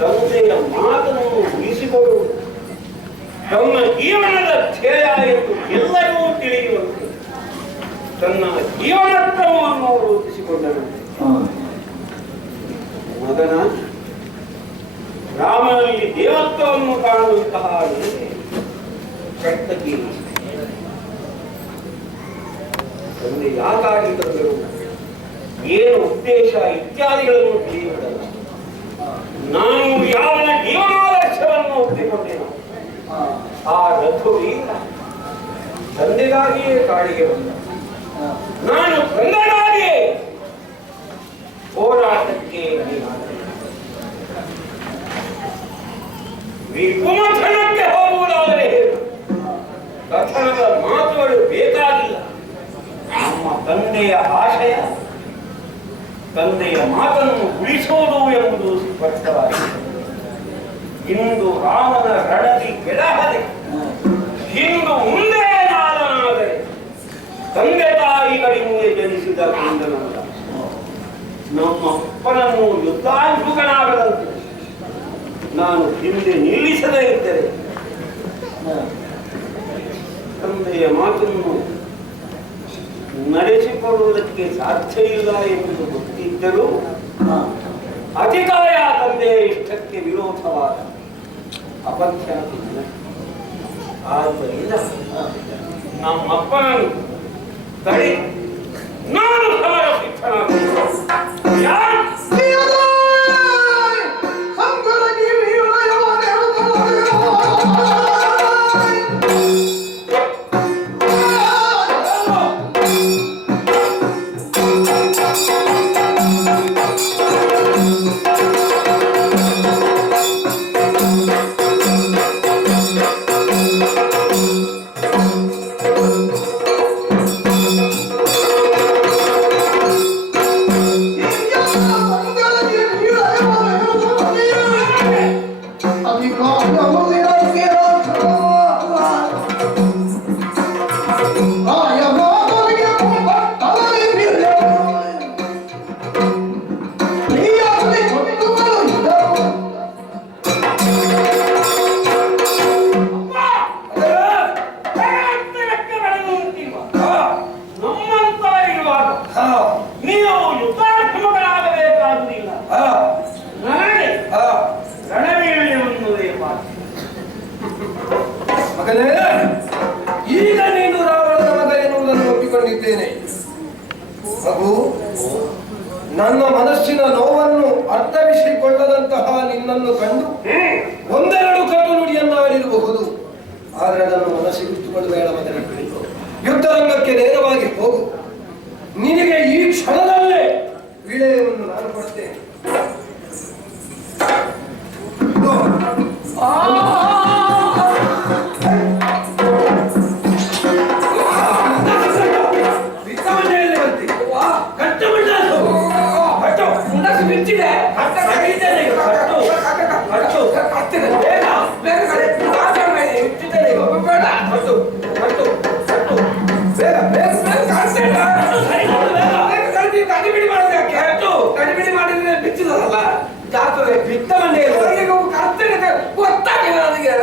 ತಂದೆಯ ಮಾತನ್ನು ಉಳಿಸಿಕೊಳ್ಳುವುದು ತಮ್ಮ ಜೀವನದ ಧ್ಯೇಯ ಎಂದು ಎಲ್ಲರಿಗೂ ತಿಳಿಯುವಂತೆ ತನ್ನ ಜೀವನಕ್ರಮವನ್ನು ರೂಪಿಸಿಕೊಂಡರು. ಮಗನ ರಾಮನಲ್ಲಿ ದೇವತ್ವವನ್ನು ಕಾಣುವಂತಹ ಕರ್ತಕಿ ತಂದೆ ಯಾಕಾಗಿ ತಂದರು, ಏನು ಉದ್ದೇಶ ಇತ್ಯಾದಿಗಳನ್ನು ತಿಳಿಯುವುದಲ್ಲ. ನಾನು ಯಾವನ ಜೀವನಾದರ್ಶವನ್ನು ಒಪ್ಪಿಕೊಂಡೆನು ಆ ರಘುವೀರ ತಂದೆಗಾಗಿಯೇ ಕಾಡಿಗೆ ಬಂದ. ನಾನು ತಂದೆಗಾಗಿಯೇ ಹೋರಾಟಕ್ಕೆ ವಿಕುಮಥನಕ್ಕೆ ಹೋಗುವುದಾದರೆ ಕಥನದ ಮಾತುಗಳು ಬೇಕಾಗಿಲ್ಲ. ನಮ್ಮ ತಂದೆಯ ಆಶಯ ತಂದೆಯ ಮಾತನ್ನು ಉಳಿಸುವುದು ಎಂಬುದು ಸ್ಪಷ್ಟವಾಗಿದೆ. ಇಂದು ರಾಮನ ರಣದಿ ಕೆಳಹದೆ ಇಂದು ಮುಂದೆ ನಾದನಾದರೆ ತಂದೆ ತಾಯಿಗಳಿಂದ ಜನಿಸಿದ ಕಂದನಲ್ಲ. ನಮ್ಮ ಅಪ್ಪನನ್ನು ಯುದ್ಧಾಂಶುಕನಾಗದಂತೆ ನಾನು ಹಿಂದೆ ನಿಲ್ಲಿಸದೇ ಇದ್ದರೆ ತಂದೆಯ ಮಾತನ್ನು ನಡೆಸಿಕೊಳ್ಳುವುದಕ್ಕೆ ಸಾಧ್ಯ ಇಲ್ಲ ಎಂಬುದು ಗೊತ್ತಿದ್ದರೂ ಅಧಿಕಾರ ತಂದೆಯ ಇಷ್ಟಕ್ಕೆ ವಿರೋಧವಾದ ಅಪಖ್ಯಾತ. ಆದ್ದರಿಂದ ನಮ್ಮಪ್ಪನನ್ನು ತಡೆ ನಾನು ಸಮರ ಸಿದ್ಧನಾಗುತ್ತೇನೆ. ಈಗ ನೀನು ರಾವಣನ ಮಗ ಎನ್ನುವುದನ್ನು ಒಪ್ಪಿಕೊಂಡಿದ್ದೇನೆ. ಮಗು, ನನ್ನ ಮನಸ್ಸಿನ ನೋವನ್ನು ಅರ್ಥವಿಸಿಕೊಳ್ಳದಂತಹ ನಿನ್ನನ್ನು ಕಂಡು ಒಂದೆರಡು ಕಟ್ಟು ನುಡಿಯನ್ನಾಡಿರಬಹುದು. ಆದರೆ ಅದನ್ನು ಮನಸ್ಸಿಗಿಟ್ಟುಕೊಳ್ಳಬೇಡ ಮಗನೇ. ಯುದ್ಧರಂಗಕ್ಕೆ ನೇರವಾಗಿ ಹೋಗು. ನಿನಗೆ ಈ ಕ್ಷಣದಲ್ಲೇ ವಿಳಯವನ್ನು ನಾನು ಕೊಡ್ತೇನೆ. ಬೇಗ ಬಿತ್ತ ಮಂಡೆ ಕರ್ತನೆ ಗೊತ್ತಾಗಿಲ್ಲ ನನಗೆ.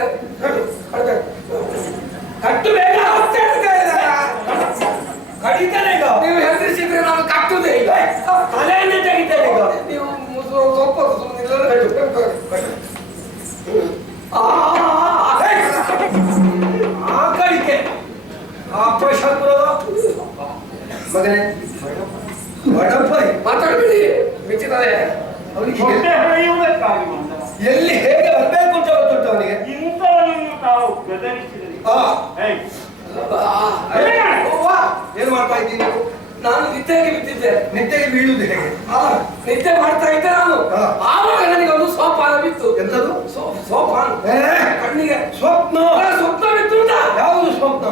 ಕಟ್ಟು ಬೇಗ ಕಡಿತಾನೆ ಈಗ. ನೀವು ಹೆದರಿಸಿದ್ರೆ ನಾನು ಕಟ್ಟುದೇ ಇಲ್ಲ. ತಲೆಯನ್ನೇ ತೆಗಿತೇನೆ ಈಗ. ನೀವು ಸ್ವಲ್ಪ ಆ ಕಡಿಕೆ ಅಪಶಕುನದ ಮಗನೇ ಬಡಪ್ಪ ಮಾತಾಡ್ಬೇಡಿ, ಬಿಚ್ಚಿದ್ದಾರೆ ಅವನಿಗೆ ಹೊಟ್ಟೆ ಹೊಳೆಯುವುದಕ್ಕಾಗಿ ಬಂದ. ಎಲ್ಲಿ ಹೇಗೆ ಬರಬೇಕು ಅಂತ ಗೊತ್ತುಂಟು ಅವನಿಗೆ. ಇಂಥವನನ್ನು ತಾವು ಬೆದರಿಸಿದ್ರಿ. ಏಯ್, ಏನು ಮಾಡ್ತಾ ಇದ್ದೀನಿ? ನಾನು ನಿದ್ದೆಗೆ ಬಿದ್ದಿದ್ದೆ. ನಿದ್ದೆಗೆ ಬೀಳುವುದು ಹೇಗೆ? ನಿದ್ದೆ ಮಾಡ್ತಾ ಇದ್ದೆ ನಾನು. ಆವಾಗ ನನಗೆ ಒಂದು ಸೋಪಾನ ಬಿತ್ತು. ಎಂತದು? ಸೋಪಾನ ಕಣ್ಣಿಗೆ ಸ್ವಪ್ನ. ಸ್ವಪ್ನ ಬಿತ್ತು ಅಂತ. ಯಾವುದು ಸ್ವಪ್ನ?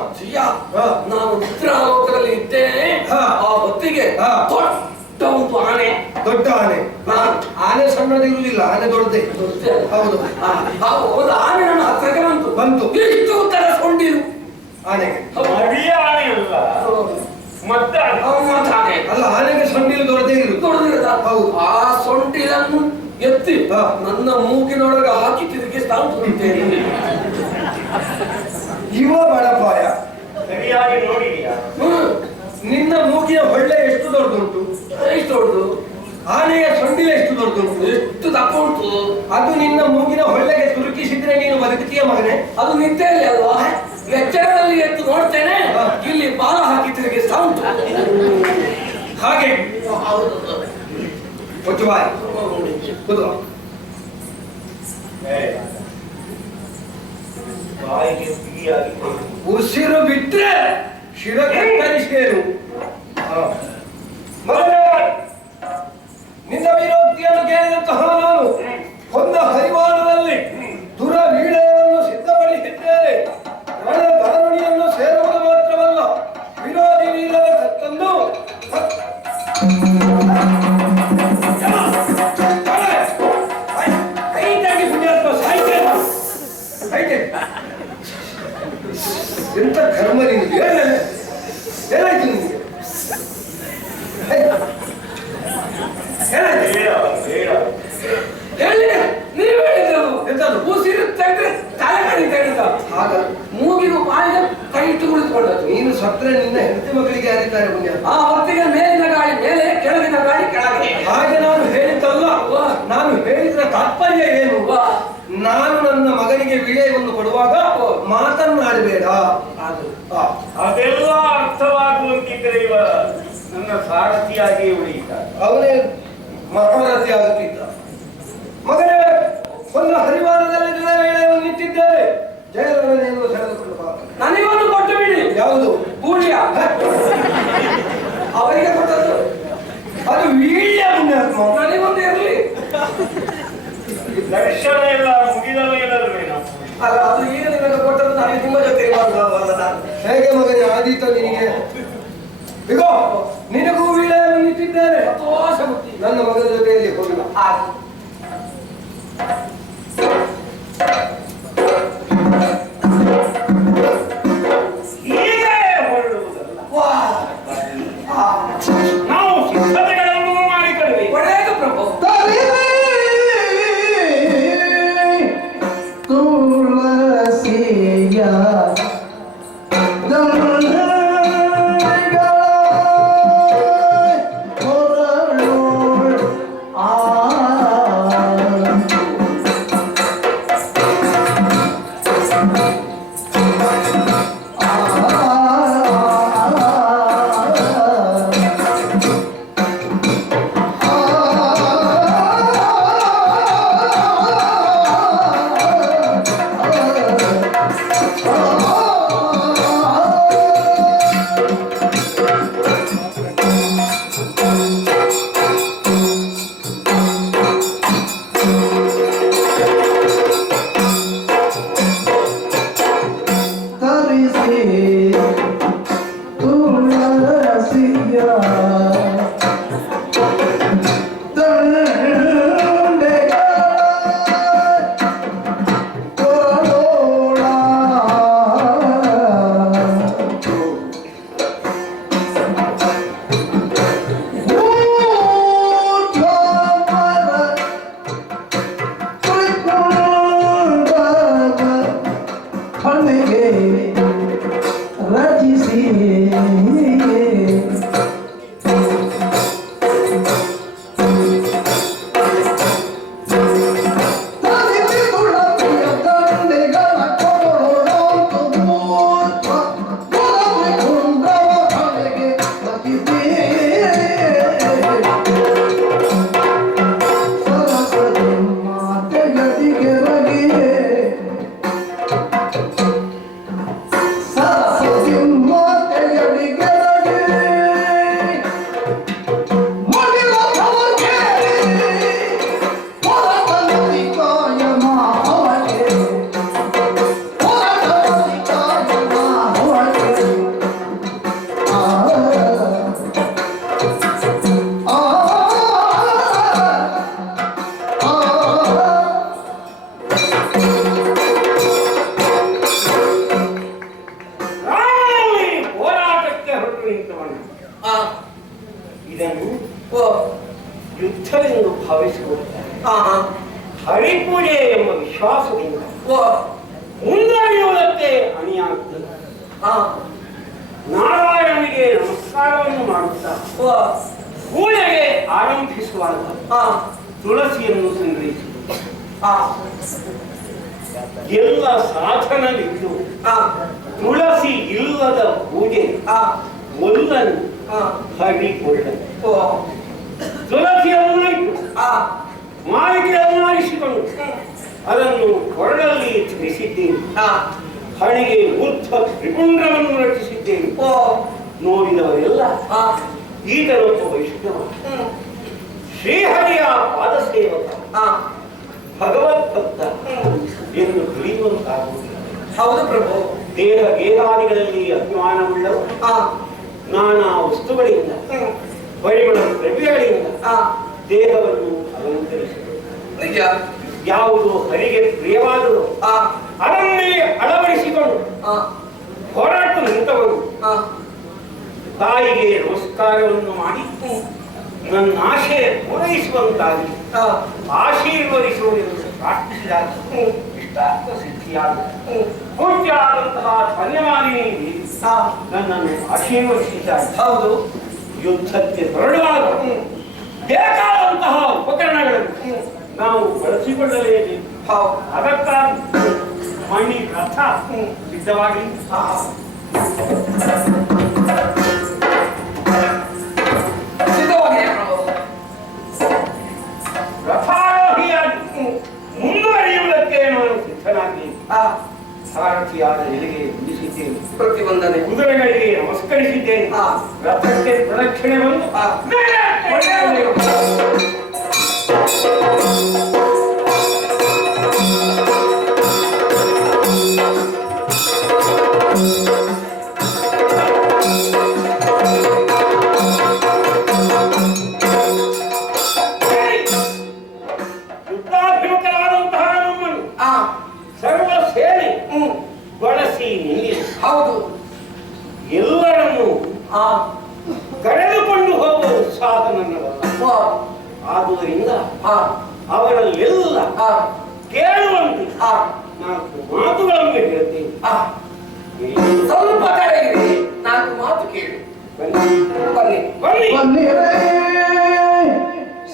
ನಾನು ನಿದ್ರಾಲೋಕದಲ್ಲಿ ಇದ್ದೇನೆ. ಹಾ. ಆ ಹೊತ್ತಿಗೆ ದೊಡ್ಡ ಒಂದು ಆನೆ. ದೊಡ್ಡ ಆನೆ. ಆನೆ ಸಣ್ಣದಿರುವುದಿಲ್ಲ, ಆನೆ ದೊಡ್ಡದೇ. ಹೌದು. ಒಂದು ಆನೆ ನನ್ನ ಹತ್ರಕ್ಕೆ ಬಂತು. ಇಷ್ಟು ಉತ್ತರ ಸೊಂಡಿಲು ಆನೆಗೆ ಅಡಿಯ ಆನೆ ಅಲ್ಲ, ಮತ್ತೆ ಆನೆ. ಅಲ್ಲ, ಆನೆಗೆ ಸೊಂಡಿಲು ದೊಡ್ಡದೇ ಇರುವುದು. ದೊಡ್ಡದಿರದ. ಹೌದು. ಆ ಸೊಂಡಿಲನ್ನು ಎತ್ತಿ ನನ್ನ ಮೂಗಿನೊಳಗೆ ಹಾಕಿ ತಿರುಗಿಸ್ತಾ ಉಂಟುತ್ತೇನೆ. ಇವ ಬಡಪಾಯ ಸರಿಯಾಗಿ ನೋಡಿದೀಯಾ? ನಿನ್ನ ಮೂಗಿನ ಹೊಳ್ಳೆ ಎಷ್ಟು ದೊಡ್ಡದುಂಟು? ಎಷ್ಟು ದೊಡ್ಡದು? ಆನೆಯ ಸೊಂಡಿಲ ಎಷ್ಟು ದೊಡ್ಡದುಂಟು? ಎಷ್ಟು ದಪ್ಪ ಉಂಟು? ಅದು ನಿನ್ನ ಮೂಗಿನ ಹೊಳ್ಳೆಗೆ ತುರುಕಿಸಿದ್ರೆ ನೀನು ಬದುಕುತ್ತೀಯ ಮಗನೇ? ಅದು ನಿದ್ದೆಯಲ್ಲಿ ಅಲ್ವಾ? ಎಚ್ಚರದಲ್ಲಿ ಎದ್ದು ನೋಡ್ತೇನೆ, ಇಲ್ಲಿ ಬಾಲ ಹಾಕಿ ತಿರುಗಿಸ್ತಾ ಉಂಟು. ಹಾಗೆ ಮುಚ್ಚುವಾಯ ಕುದು. ಬಾಯಿಗೆ ಬಿಗಿಯಾಗಿ ಉಸಿರು ಬಿಟ್ರೆ ಶಿರ ಕತ್ತರಿಸೇರು. ನಿನ್ನ ವಿರೋಕ್ತಿಯನ್ನು ಕೇಳಿದಂತಹ ನಾನು ಹೊಂದ ಹರಿವಾರದಲ್ಲಿ ದುರ ವೀಳೆಯನ್ನು ಸಿದ್ಧಪಡಿಸಿದ್ದೇನೆ. ರಣಧಾರುಣಿಯನ್ನು ಸೇರುವುದು ಮಾತ್ರವಲ್ಲ, ವಿರೋಧಿ ವೀರರ ಕತ್ತನ್ನು ಕೈತಾಗಿ ಪುಣ್ಯಾತ್ಮ ಸಾಯ್ತೇನೆ. ಎಂತ ಕರ್ಮ ನಿನಗೆ? ಏನಾಯ್ತು ನಿನಗೆ? ಹೇಳಿ, ನೀವು ಹೇಳಿದ್ರು ಎಂತದು? ಉಸಿರು ತೆಗೆದ್ರೆ ತಲೆ ಕಡಿತ ಹೇಳಿದ. ಹಾಗ ಮೂಗಿನ ಬಾಯಿಗೆ ಕೈ ಇಟ್ಟು ಕುಳಿತುಕೊಂಡದ್ದು. ನೀನು ಸತ್ರೆ ನಿನ್ನ ಹೆಂಡತಿ ಮಕ್ಕಳಿಗೆ ಯಾರಿದ್ದಾರೆ ಪುಣ್ಯ? ಆ ಹೊತ್ತಿಗೆ ಮೇಲಿನ ಗಾಳಿ ಮೇಲೆ, ಕೆಳಗಿನ ಗಾಳಿ ಕೆಳಗೆ. ಹಾಗೆ ನಾನು ಹೇಳಿದ್ದಲ್ಲ. ನಾನು ಹೇಳಿದ್ರ ತಾತ್ಪರ್ಯ ಏನು? ನಾನು ನನ್ನ ಮಗನಿಗೆ ವಿಳಯವನ್ನು ಕೊಡುವಾಗ ಮಾತನ್ನಾಡಬೇಡ. ಅದೆಲ್ಲ ಅರ್ಥವಾಗುವಂತಿದ್ದರೆ ಇವ ನನ್ನ ಸಾರಥಿಯಾಗಿ ಉಳಿಯಿತ. ಅವನೇ ಮಹಾರಥಿ ಆಗುತ್ತಿದ್ದ. ಮಗನೇ, ಒಂದು ಹರಿವಾರದಲ್ಲಿ ದಿನ ವೇಳೆಯನ್ನು ನಿಂತಿದ್ದೇನೆ. ಜಯರವನೇನು ಸೆಳೆದುಕೊಂಡು ಬಾ. ನನಗೊಂದು ಕೊಟ್ಟು ಬಿಡಿ. ಯಾವುದು? ಬೂಳಿಯ ಅವರಿಗೆ ಕೊಟ್ಟದ್ದು. ಅದು ವೀಳ್ಯ ಪುಣ್ಯಾತ್ಮ. ನನಗೊಂದು ಇರಲಿ. ದರ್ಶನ ಎಲ್ಲ ಮುಗಿದವ ಎಲ್ಲರೂ ಅಲ್ಲ, ಅದು ಈಗ ನಿಮಗೆ ಕೊಟ್ಟದ್ದು ನನಗೆ ನಿಮ್ಮ ಜೊತೆ ಇರುವಾಗ ಹೇಗೆ ಮಗನೇ ಆದೀತ ನಿನಗೆ? ಈಗ ನಿನಗೂ ವೀಳ್ಯವನ್ನು ನಿಂತಿದ್ದೇನೆ. ಸಂತೋಷ ಮುಕ್ತಿ. ನನ್ನ ಮಗನ ಜೊತೆಯಲ್ಲಿ ಹೋಗಿಲ್ಲ. ಹೀಗೆ ಹೊರಡುವುದಲ್ಲ, ನಾವು ಸಿದ್ಧತೆಗಳನ್ನು ಮಾಡಿಕೊಳ್ಳಬೇಕು. ಒಳ್ಳೆಯ ಪ್ರಭು. ತುಳಸಿಯ ಭಾವಿಸಿಕೊಳ್ತಾರೆ. ಹಾ ಹಾ ಹರಿಪೂಜೆ ಎಂಬ ವಿಶ್ವಾಸದಿಂದ ಓ ಮುಂದಾಡಿಯುವುದಕ್ಕೆ ಅಣಿಯಾಗ್ತದೆ. ಹಾ ನಾರಾಯಣನಿಗೆ ನಮಸ್ಕಾರವನ್ನು ಮಾಡುತ್ತಾ ಓ ಪೂಜೆಗೆ ಆರಂಭಿಸುವಾಗ ಹಾ ತುಳಸಿಯನ್ನು ಸಂಗ್ರಹಿಸಿ ಹಾ ಎಲ್ಲ ಸಾಧನವಿದ್ದು ಹಾ ತುಳಸಿ ಇಲ್ಲದ ಪೂಜೆ ಹಾ ಒಲ್ಲನ್ನು ಹಾ ಹರಿಕೊಳ್ಳಲು ಓ ತುಳಸಿಯನ್ನು ಇಟ್ಟು ಹಾ ಮಾಲಿಕೆಯನ್ನು ಆರಿಸಿಕೊಂಡು ಅದನ್ನು ಕೊರಳಲ್ಲಿ ಧರಿಸಿದ್ದೇನೆ. ಹಾ ಹಣೆಗೆ ಊರ್ಧ್ವ ತ್ರಿಪುಂಡ್ರವನ್ನು ರಚಿಸಿದ್ದೇನೆ. ಓ ನೋಡಿದವರೆಲ್ಲ ಹಾ ಈತನೊಬ್ಬ ವೈಷ್ಣವ, ಶ್ರೀಹರಿಯ ಪಾದ ಸೇವಕ, ಹಾ ಭಗವದ್ಭಕ್ತ ಎಂದು ತಿಳಿಯುವಂತಾಗುವುದಿಲ್ಲ. ಹೌದು ಪ್ರಭು. ಗೇಹಾದಿಗಳಲ್ಲಿ ಅಭಿಮಾನವುಳ್ಳವರು ಹಾ ನಾನಾ ವಸ್ತುಗಳಿಂದ ಪರಿಮಳ ದ್ರವ್ಯಗಳಿಂದ ಹಾ ದೇಹವನ್ನು ಅಲಂಕರಿಸಿದರು. ನಿಜ. ಯಾವುದು ಹರಿಗೆ ಪ್ರಿಯವಾದರೂ ಹಾ ಅದನ್ನೇ ಅಳವಡಿಸಿಕೊಂಡು ಹಾ ಹೊರಟು ನಿಂತವರು ಹಾ ತಾಯಿಗೆ ನಮಸ್ಕಾರವನ್ನು ಮಾಡಿ ನನ್ನ ಆಶೆ ಪೂರೈಸುವಂತಾಗಿ ಹಾ ಆಶೀರ್ವದಿಸುವುದೆಂದು ಪ್ರಾರ್ಥಿಸಿದಾಗ ಇಷ್ಟಾರ್ಥ ಸಿದ್ಧಿಯಾದ ಪೂಜ್ಯರಾದಂತಹ ಧನ್ಯವಾದಿನಿ ಹಾ ನನ್ನನ್ನು ಆಶೀರ್ವದಿಸಿದ್ದಾರೆ. ಹೌದು. ಯುದ್ಧಕ್ಕೆ ಹೊರಡುವಾಗ ಬೇಕಾದಂತಹ ಉಪಕರಣಗಳನ್ನು ನಾವು ಬಳಸಿಕೊಳ್ಳಲೇಬೇಕು. ಹೌದು. ಅದಕ್ಕಾಗಿ ಮಣಿ ರಥ ಸಿದ್ಧವಾಗಿ ಹಾ ಸಿದ್ಧವಾಗಿದೆ ಪ್ರಭು. ರಥಾರೋಹಿಯಾಗಿ ಮುಂದುವರಿಯುವುದಕ್ಕೆ ನಾನು ಸಿದ್ಧನಾಗಿ ಹಾ ಸಾರಥಿಯಾದ ನಿನಗೆ ವಂದಿಸಿದ್ದೇನೆ. ಪ್ರತಿವಂದನೆ. ಕುದುರೆಗಳಿಗೆ ನಮಸ್ಕರಿಸಿದ್ದೇನೆ. ಹಾ. ರಥಕ್ಕೆ ಪ್ರದಕ್ಷಿಣೆ ಬಂದು ಹಾ. ಯುದ್ಧಾಭಿಮುಖರಾದಂತಹ ನಮ್ಮನ್ನು ಹಾ ಸರ್ವ ಸೇನೆ ಬಳಸಿ ನಿಲ್ಲಿ ಹೌದು. ಎಲ್ಲರನ್ನು ಹಾ ಕರೆದುಕೊಂಡು ಹೋಗುವ ಉತ್ಸಾಹ ನನ್ನದಲ್ಲ. ಓ ಆದುದರಿಂದ ಹಾ ಅವರಲ್ಲೆಲ್ಲ ಹಾ ಕೇಳುವಂತೆ ಹಾ ನಾಲ್ಕು ಮಾತುಗಳನ್ನು ಹೇಳ್ತೇನೆ. ಹಾ ಸ್ವಲ್ಪ ತಡೆಯಿರಿ. ನಾಲ್ಕು ಮಾತು ಕೇಳಿ. ಬನ್ನಿ ಬನ್ನಿ. ಬನ್ನಿ. ಬನ್ನಿರೇ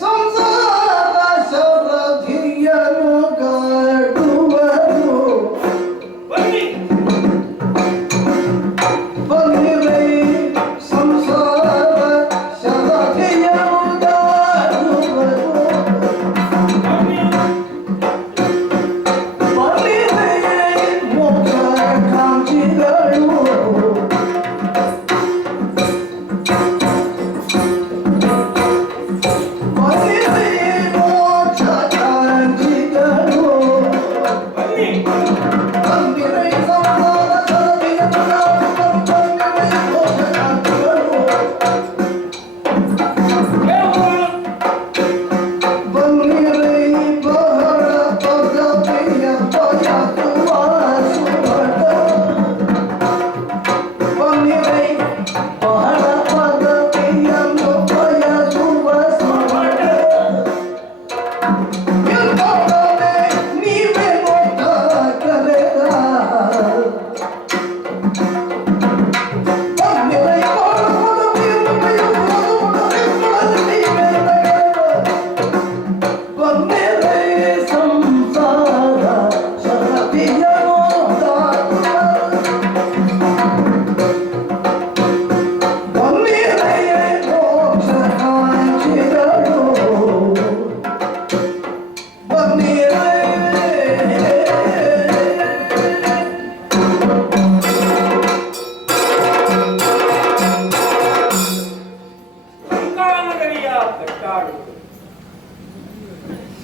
ಸಂಸಾರ ಶರಧಿಯನು ಕಾಡುವರು. ಬನ್ನಿ. ಬನ್ನಿರೇ ಸಂಸಾರ ಶರಧಿಯನು ಕಾಡುವರು. ಬನ್ನಿ. ಬನ್ನಿರೇ ಮೋಕ್ಷ ಕಾಂಚಿಗಳು.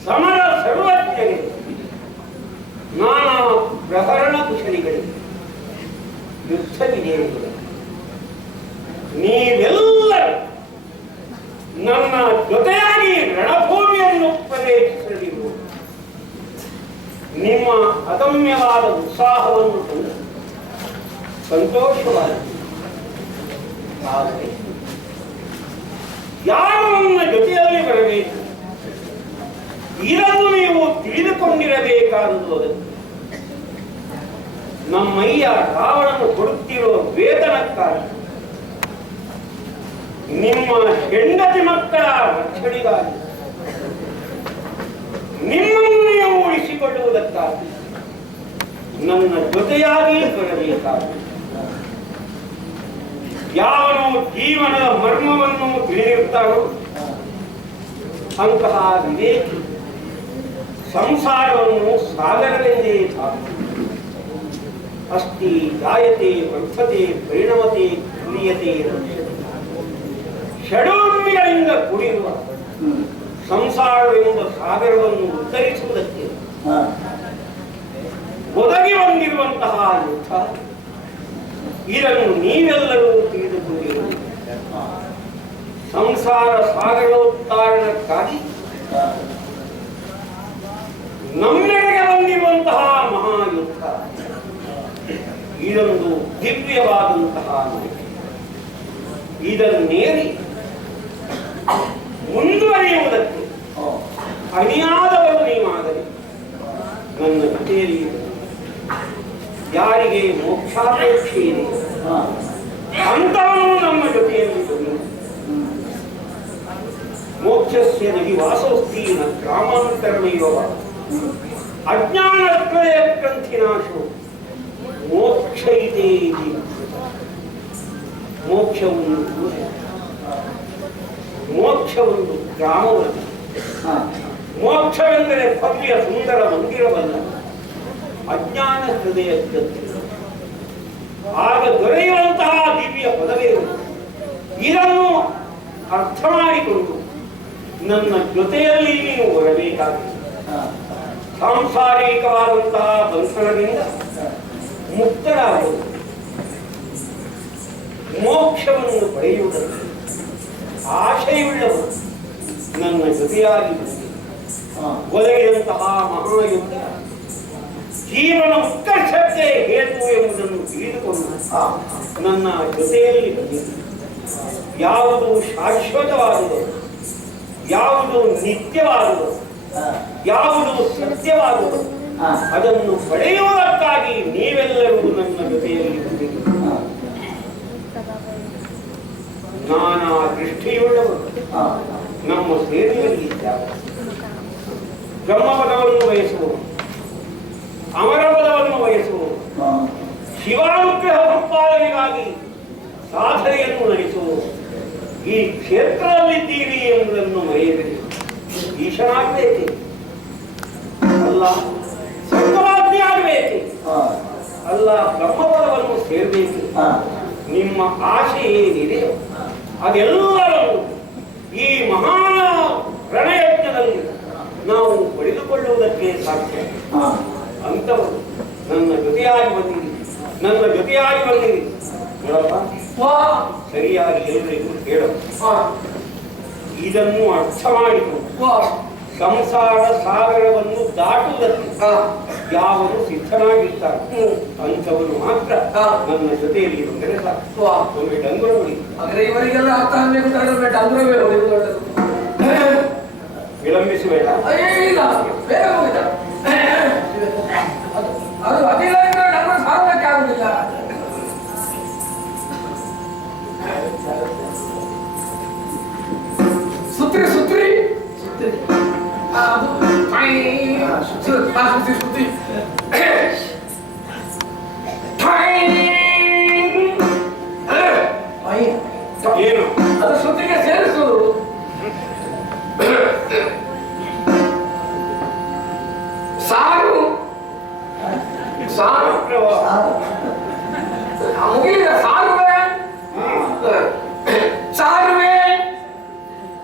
ಸಮರ ಸರ್ವಜ್ಞರಿಗೆ ನಾನಾ ಪ್ರಕರಣ ಕುಶಲಿಗಳಿಗೆ ಯುದ್ಧ ವಿಜಯಗಳು ನೀವೆಲ್ಲರೂ ನನ್ನ ಜೊತೆಯಾಗಿ ರಣಭೂಮಿಯನ್ನು ಪ್ರವೇಶಿಸಲಿರುವ ನಿಮ್ಮ ಅದಮ್ಯವಾದ ಉತ್ಸಾಹವನ್ನು ಕಂಡು ಸಂತೋಷವಾಗಿದೆ. ಆದರೆ ಯಾರು ನನ್ನ ಜೊತೆಯಲ್ಲಿ ಬರಬೇಕು ಇದನ್ನು ನೀವು ತಿಳಿದುಕೊಂಡಿರಬೇಕಾದುದು. ನಮ್ಮಯ್ಯ ರಾವಣನು ಕೊಡುತ್ತಿರುವ ವೇತನಕ್ಕಾಗಿ, ನಿಮ್ಮ ಹೆಂಡತಿ ಮಕ್ಕಳ ರಕ್ಷಣೆಗಾಗಿ, ನಿಮ್ಮನ್ನು ನೀವು ಉಳಿಸಿಕೊಳ್ಳುವುದಕ್ಕಾಗಿ ನನ್ನ ಜೊತೆಯಾಗಿ ಬರಬೇಕಾಗಿ. ಯಾವನು ಜೀವನದ ಮರ್ಮವನ್ನು ತಿಳಿದಿರ್ತಾನೋ ಅಂತಹ ವಿವೇಕಿ ಸಂಸಾರವನ್ನು ಸಾಗರವೆಂದೇ ಭಾವಿಸಿ ಅಸ್ತಿ ಜಾಯತೆ ವರ್ತತೆ ಪರಿಣಮತೆ ಕ್ರಿಯತೆ ಷಡೋರ್ಮಿಗಳಿಂದ ಕೂಡಿರುವ ಸಂಸಾರವೆಂಬ ಸಾಗರವನ್ನು ಉತ್ತರಿಸುವುದಕ್ಕೆ ಒದಗಿ ಬಂದಿರುವಂತಹ ಯುದ್ಧ. ಇದನ್ನು ನೀವೆಲ್ಲರೂ ತಿಳಿದುಕೊಂಡಿರುವುದು. ಸಂಸಾರ ಸಾಗರೋತ್ತಾರಣಕ್ಕಾಗಿ ನಮ್ಮೆಡೆಗೆ ಬಂದಿರುವಂತಹ ಮಹಾಯುದ್ಧ. ಇದೊಂದು ದಿವ್ಯವಾದಂತಹ ನಂಬಿಕೆ. ಇದನ್ನೇರಿ ಮುಂದುವರಿಯುವುದಕ್ಕೆ ಅಣಿಯಾದವರು ನೀವಾದರೆ ನನ್ನ ಜೊತೆಯಲ್ಲಿ ಯಾರಿಗೆ ಮೋಕ್ಷಾಪೇಕ್ಷೆ ಇದೆ ಅಂತವನು ನಮ್ಮ ಜೊತೆಯಲ್ಲಿ ಬರಲಿ. ಮೋಕ್ಷಸ್ಯ ನಹಿ ವಾಸೋಸ್ತಿ ನ ಗ್ರಾಮಾಂತರಮೇವ ಅಜ್ಞಾನತ್ರಯ ಗ್ರಂಥಿನಾಶೋ ಮೋಕ್ಷೈತೆ. ಮೋಕ್ಷವೊಂದು ಗ್ರಾಮವಲ್ಲ. ಮೋಕ್ಷವೆಂದರೆ ಭವ್ಯ ಸುಂದರ ಮಂದಿರವಲ್ಲ, ಅಜ್ಞಾನ ಹೃದಯ ಗ್ರಂಥಿ. ಆಗ ದೊರೆಯುವಂತಹ ದಿವ್ಯ ಪದವೇ ಇದನ್ನು ಅರ್ಥ ಮಾಡಿಕೊಂಡು ನನ್ನ ಜೊತೆಯಲ್ಲಿ ನೀನು ಬರಬೇಕಾಗಿದೆ. ಸಾಂಸಾರಿಕವಾದಂತಹ ಬಂಧನದಿಂದ ಮುಕ್ತರಾಗುವುದು, ಮೋಕ್ಷವನ್ನು ಪಡೆಯುವುದಕ್ಕೆ ಆಶೆಯುಳ್ಳವರು ನನ್ನ ಜೊತೆಯಾಗಿ ಒದಗಿದಂತಹ ಮಹಾಯುದ್ಧ ಜೀವನ ಉತ್ಕರ್ಷಕ್ಕೆ ಹೇತು ಎಂಬುದನ್ನು ತಿಳಿದುಕೊಂಡು ನನ್ನ ಜೊತೆಯಲ್ಲಿ ಬಂದಿದೆ. ಯಾವುದು ಶಾಶ್ವತವಾದುದು, ಯಾವುದು ನಿತ್ಯವಾದುದು, ಯಾವುದು ಸತ್ಯವಾದುದು ಅದನ್ನು ಪಡೆಯುವುದಕ್ಕಾಗಿ ನೀವೆಲ್ಲರೂ ನನ್ನ ಜೊತೆಯಲ್ಲಿ ಬಂದಿದ್ದೀರಿ. ನಾನಾ ದೃಷ್ಟಿಯುಳ್ಳವರು ನಮ್ಮ ಸೇವೆಯಲ್ಲಿ ಇದ್ದಾರೆ. ಬ್ರಹ್ಮಪದವನ್ನು ಬಯಸುವವರು, ಅಮರಪದವನ್ನು ಬಯಸುವವರು, ಶಿವಾನುಗ್ರಹ ಸಂಪಾದನೆಗಾಗಿ ಸಾಧನೆಯನ್ನು ನಡೆಸುವವರು ಈ ಕ್ಷೇತ್ರದಲ್ಲಿದ್ದೀರಿ ಎಂಬುದನ್ನು ಮರೆಯಬೇಕು. ಈಶನಾಗಬೇಕೆ ಅಲ್ಲ, ಸ್ವರ್ಗವಾಗ್ತಿ ಆಗಬೇಕೆ ಅಲ್ಲ, ಬ್ರಹ್ಮಪದವನ್ನು ಸೇರಬೇಕು. ನಿಮ್ಮ ಆಶೆ ಏನಿದೆಯೋ ಅದೆಲ್ಲವೂ ಈ ಮಹಾ ರಣಯಜ್ಞದಲ್ಲಿ ನಾವು ಪಡೆದುಕೊಳ್ಳುವುದಕ್ಕೆ ಸಾಧ್ಯ. ಅಂತವರು ನನ್ನ ಜೊತೆಯಾಗಿ ಬಂದಿರಿ, ನನ್ನ ಜೊತೆಯಾಗಿ ಬಂದಿರಿ. ನೋಡಪ್ಪ, ಸರಿಯಾಗಿ ಎಲ್ಲರಿಗೂ ಹೇಳು. ಇದನ್ನು ಅರ್ಥ ಮಾಡಿಕೊಂಡು ಸಂಸಾರ ಸಾಗರವನ್ನು ದಾಟುವುದಕ್ಕೆ ಯಾವರು ಸಿದ್ಧನಾಗಿರ್ತಾರೆ ಅಂಥವರು ಮಾತ್ರ ನನ್ನ ಜೊತೆಯಲ್ಲಿ ಬಂದರೆ ಸಾಕು. ಒಮ್ಮೆ ಡಂಗುರ ಹೊಡಿ. ಆದರೆ ಇವರಿಗೆಲ್ಲ ಅರ್ಥ ಆಗಬೇಕು, ಡಂಗುರವೇ ಹೊಡೆದು ವಿಳಂಬಿಸಬೇಡ. ಇಲ್ಲ, ಬೇಗ ಹೋಗಿದ ಅದು ಅದಿಲ್ಲ ಡಂಗುರ ಸಾರಕ್ಕೆ ಆಗುದಿಲ್ಲ. ಸುತ್ರಿ ಸುತ್ರಿ ಸುತ್ರಿ ಸುತ್ತಿ ಏನು ಅದು ಸುತ್ತಿಗೆ ಸೇರಿಸುವುದು. ಸಾರು ಸಾರು ಮುಗಿಲಿದ ಸಾರುವೆ ಸಾರುವೆ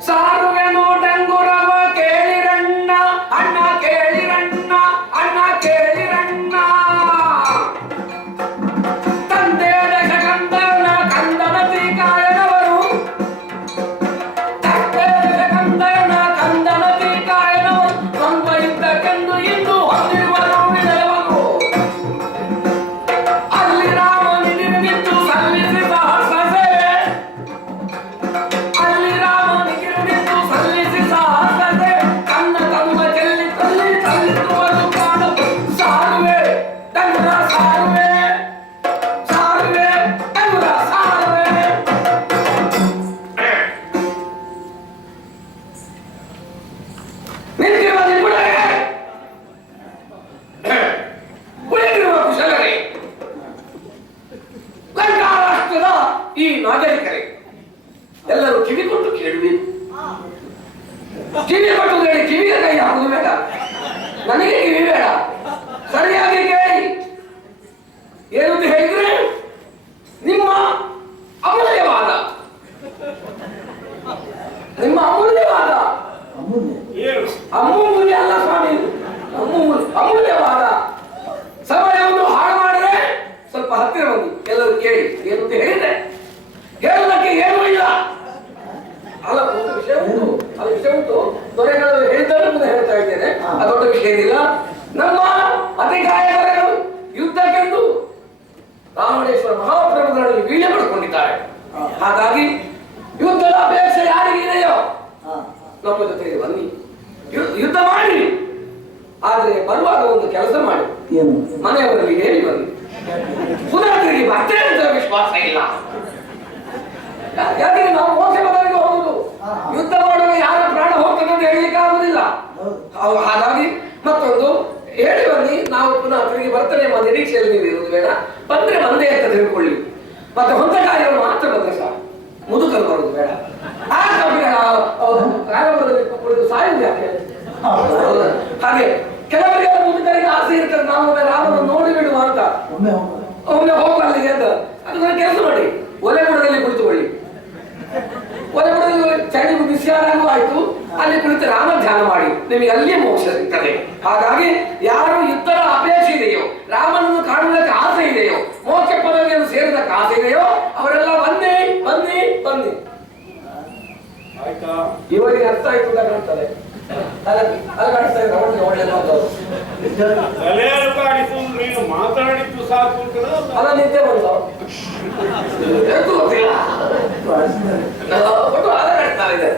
ಸಾರುವೆನು ಡಂಗುರವ ಕೇಳಿರಣ್ಣ, ಅಣ್ಣ ಕೇಳಿರಣ್ಣ, ಅಣ್ಣ ಕೇಳಿರಣ್ಣ. ತಂದೆ ದಶಕಂದನ ಕಂದನ ತೀಕಾಯನವರು, ತಂದೆ ದಶಕಂದನ ಕಂದನ ತೀಕಾಯನವರು ದ್ವಂದ್ವ ಯುದ್ಧಕ್ಕೆಂದು ಇಂದು ಹೊಂದಿರುವರು ವಿಜಯವರು. ಅಲ್ಲಿ ರಾಮನಿಗೆ ನಿಂತು ಸಲ್ಲಿಸಿ ನಾಗರಿಕರೇ, ಎಲ್ಲರೂ ಕಿವಿ ಕೊಟ್ಟು ಕೇಳುವಿ. ಕಿವಿ ಕೊಟ್ಟು ಕೇಳಿ, ಕಿವಿಗೆ ಕೈ ಹಾಕುದು ಬೇಡ, ನನಗೆ ಕಿವಿ ಬೇಡ, ಸರಿಯಾಗಿ ಕೇಳಿ. ಏನಂತ ಹೇಳಿದ್ರೆ ನಿಮ್ಮ ಅಮೂಲ್ಯವಾದ ಅಮೂಲ್ಯ ಅಲ್ಲ ಸ್ವಾಮಿ, ಅಮೂಲ್ಯವಾದ ಸಮಯವನ್ನು ಹಾಳು ಮಾಡಿದ್ರೆ ಸ್ವಲ್ಪ ಹತ್ತಿರ ಬನ್ನಿ, ಎಲ್ಲರೂ ಕೇಳಿ. ಏನಂತ ಹೇಳಿದ್ರೆ ಹೇಳುವುದಕ್ಕೆ ಏನೂ ಇಲ್ಲ. ಅಲ್ಲ, ಒಂದು ವಿಷಯ ಉಂಟು, ಅದು ವಿಷಯ ಉಂಟು. ದೊರೆಗಳು ಹೇಳಿದ್ದನ್ನು ಮುಂದೆ ಹೇಳ್ತಾ ಇದ್ದೇನೆ, ಅದೊಂದು ವಿಷಯ ಏನಿಲ್ಲ. ನಮ್ಮ ಅತಿಕಾಯಕರು ಯುದ್ಧಕ್ಕೆಂದು ರಾಮಣೇಶ್ವರ ಮಹಾಪ್ರಭುಗಳಲ್ಲಿ ವೀಳ್ಯ ಪಡ್ಕೊಂಡಿದ್ದಾರೆ. ಹಾಗಾಗಿ ಯುದ್ಧದ ಅಪೇಕ್ಷೆ ಯಾರಿಗಿದೆಯೋ ನಮ್ಮ ಜೊತೆಗೆ ಬನ್ನಿ, ಯುದ್ಧ ಮಾಡಿ. ಆದ್ರೆ ಬರುವಾಗ ಒಂದು ಕೆಲಸ ಮಾಡಿ, ಮನೆಯವರಲ್ಲಿ ಹೇಳಿ ಬನ್ನಿ, ಪುನಃ ತಿರುಗಿ ಬರ್ತೇನೆ ಅಂತ ವಿಶ್ವಾಸ ಇಲ್ಲ. ಯಾಕಂದ್ರೆ ನಾವು ಮೋಸ ಬದಲಿಗೆ ಹೋಗುದು, ಯುದ್ಧ ಮಾಡುವಾಗ ಯಾರ ಪ್ರಾಣ ಹೋಗ್ತದೆ ಅಂತ ಹೇಳಲಿಕ್ಕೆ ಆಗುದಿಲ್ಲ. ಹಾಗಾಗಿ ಮತ್ತೊಂದು ಹೇಳಿ ಬನ್ನಿ, ನಾವು ಪುನಃ ತಿರುಗಿ ಬರ್ತೇನೆ ಎಂಬ ನಿರೀಕ್ಷೆಯಲ್ಲಿ ನೀವು ಇರುವುದು ಬೇಡ. ಬಂದ್ರೆ ಬಂದೇ ಅಂತ ತಿಳ್ಕೊಳ್ಳಿ. ಮತ್ತೆ ಹೊಂದ ಕಾರ್ಯವನ್ನು ಮಾತ್ರ ಬಂದ್ರೆ ಸಹ ಮುದುಕರು ಬರುವುದು ಬೇಡ. ಕುಳಿತು ಸಾಯುವುದು ಯಾಕೆ? ಹಾಗೆ ಕೆಲವರಿಗೆ ಮುದುಕರಿಗೆ ಆಸೆ ಇರ್ತದೆ, ನಾವು ರಾಮನನ್ನು ನೋಡಿ ಬಿಡುವ ಅಂತ, ಒಮ್ಮೆ ಹೋಗಲಿಗೆ ಅಂತ. ಅದನ್ನ ಕೆಲಸ ಮಾಡಿ, ಒಲೆಗುಡದಲ್ಲಿ ಕುಳಿತುಕೊಳ್ಳಿ. ಒಲೆಗುಡದಲ್ಲಿ ಚಳಿ ಬಿಸಿಯಾರಾಗೂ ಆಯ್ತು, ಅಲ್ಲಿ ಕುಳಿತು ರಾಮ ಧ್ಯಾನ ಮಾಡಿ, ನಿಮಗೆ ಅಲ್ಲಿಯೇ ಮೋಕ್ಷ ಸಿಗ್ತದೆ. ಹಾಗಾಗಿ ಯಾರು ಯುದ್ಧದ ಅಪೇಕ್ಷೆ ಇದೆಯೋ, ರಾಮನನ್ನು ಕಾಣುವುದಕ್ಕೆ ಆಸೆ ಇದೆಯೋ, ಮೋಕ್ಷ ಪದವಿಯನ್ನು ಸೇರಿದಕ್ಕೆ ಆಸೆ ಇದೆಯೋ, ಅವರೆಲ್ಲ ಬನ್ನಿ ಬನ್ನಿ ಬನ್ನಿ. ಇವರಿಗೆ ಅರ್ಥ ಆಯ್ತು ಅಂತ ಕಾಣ್ತದೆ. ಮಾತಾಡಿದ್ದು ಸಾಕು ಅಲ್ಲ, ನಿದ್ದೆ ಬಂತು ಇದೆ.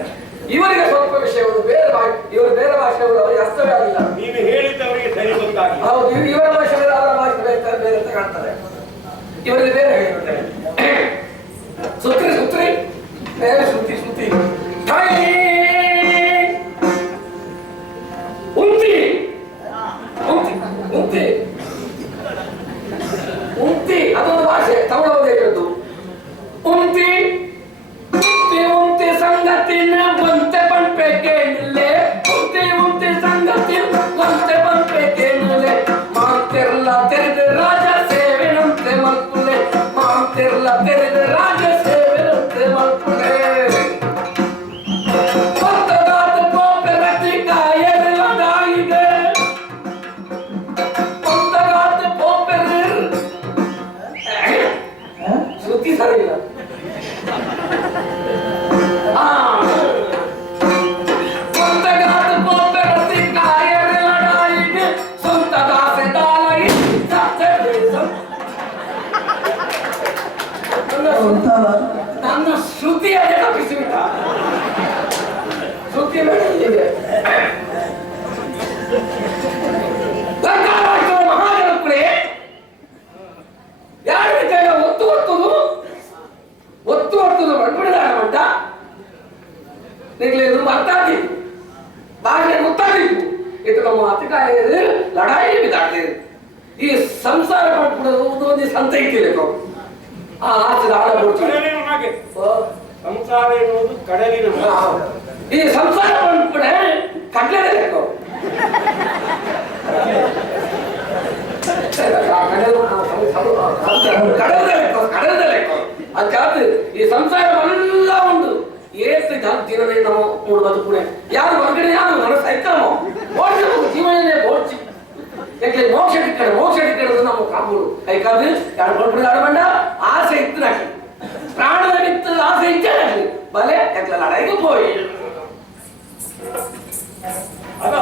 ಇವರಿಗೆ ಸ್ವಲ್ಪ ವಿಷಯವನ್ನು ಬೇರೆ ಇವರು ಬೇರೆ ಭಾಷೆಯವರು ಅವರಿಗೆ ಅರ್ಥವೇ ಆಗಿಲ್ಲ. ನೀವು ಹೇಳಿದ್ದವರಿಗೆ ಸರಿ ಗೊತ್ತಾಗಿ. ಹೌದು, ಇವರ ಭಾಷೆಗಳು ಅವರ ಭಾಷೆ ಬೇರೆ ಅಂತ ಕಾಣ್ತಾರೆ. ಇವರಿಗೆ ಬೇರೆ ಹೇಳಿಬಿಡ್ತಾರೆ. ಸುತ್ರಿ ಸುತ್ರಿ ಬೇರೆ ಸುತ್ತಿ ಸುತ್ತಿ ಉಂತಿ ಉಂತಿ ಉಂತಿ ಉಂತಿ ಅದೊಂದು ಭಾಷೆ, ತಗೊಳ್ಳೋದೇಕದ್ದು. ಉಂತಿ ಉಂತಿ ಉಂತಿ ಸಂಗತಿನ ಒಂತೆ ಪಂಪೆಗೆ ನಿಲ್ಲೆ, ಉಂತಿ ಉಂತಿ ಸಂಗತಿನ ಒಂತೆ ಪಂಪೆಗೆ ನಿಲ್ಲೆ, ಮಾಂತಿರ್ಲ ತೆರೆದ ರಾಜ ಸೇವೆನಂತೆ ಮಲ್ಪುಲೆ, ಮಾಂತಿರ್ಲ ತೆರೆದ ರಾಜ ಸೇವೆನಂತೆ ಮಲ್ಪುಲೆ. ಸುದ್ದಿ ಸರಿ ಇಲ್ಲ. ನನ್ನ ಶ್ರುತಿ ಅದೇ ತಪ್ಪಿಸಿಬಿಟ್ಟ. ಶ್ರುತಿ ಮಹಾಜನಕುಳೆ ಯಾರು ಒತ್ತು ಒತ್ತುದು ಬಂದ್ಬಿಡಿದಾರ ಮಂಟ. ನಿಗ್ಲಿ ಅರ್ಥ ಆಗ್ತಿತ್ತು, ಭಾಷೆ ಗೊತ್ತಾಗ್ತಿತ್ತು. ಇದು ನಮ್ಮ ಅತಿಕಾಯ ಲಡಾಯಿ ಬಿದ್ದಾಡ್ತೇವೆ. ಈ ಸಂಸಾರ ಮಾಡ್ಬಿಡೋದು ಒಂದು ಸಂತ ಇಟ್ಟಿಲ್ಲ. ಆಚೆ ಆಳ ಸಂಸಾರ ಎನ್ನುವುದು ಕಡಲಿನ, ಈ ಸಂಸಾರ ಬಂದ್ಬಿಡ ಕಡ್ಲೆ ಲೆಕ್ಕ. ಕಡಲದ ಲೆಕ್ಕ ಅದಾದ ಈ ಸಂಸಾರವೆಲ್ಲ ಒಂದು ಏಸು ದಿನವೇ ನಾವು ನೋಡುವುದು ಕೂಡ ಯಾರು ಹೊರಗಡೆ ಯಾರು ನನ್ನ ಸೈಕಲ್ ಓಡಿಸಬೇಕು ಜೀವನನೇ ಓಡಿಸಿ. ಯಾಕೆ ಮೋಕ್ಷ ಟಿಕ್ಕಡೆ ನಮ್ಮ ಕಾಂಬುಡು ಕೈಕಾಲು ಎರಡು ಕೊಂಡ್ಬಿಡ ಆಡಬಂಡ ಆಸೆ ಇತ್ತು ನಾಕಿ ಪ್ರಾಣದ ಬಿತ್ತು ಆಸೆ ಇಚ್ಚೆ ನಾಕಿ ಬಲೆ ಯಾಕೆ ಲಡಾಯಿಗೂ ಹೋಗಿ ಅದ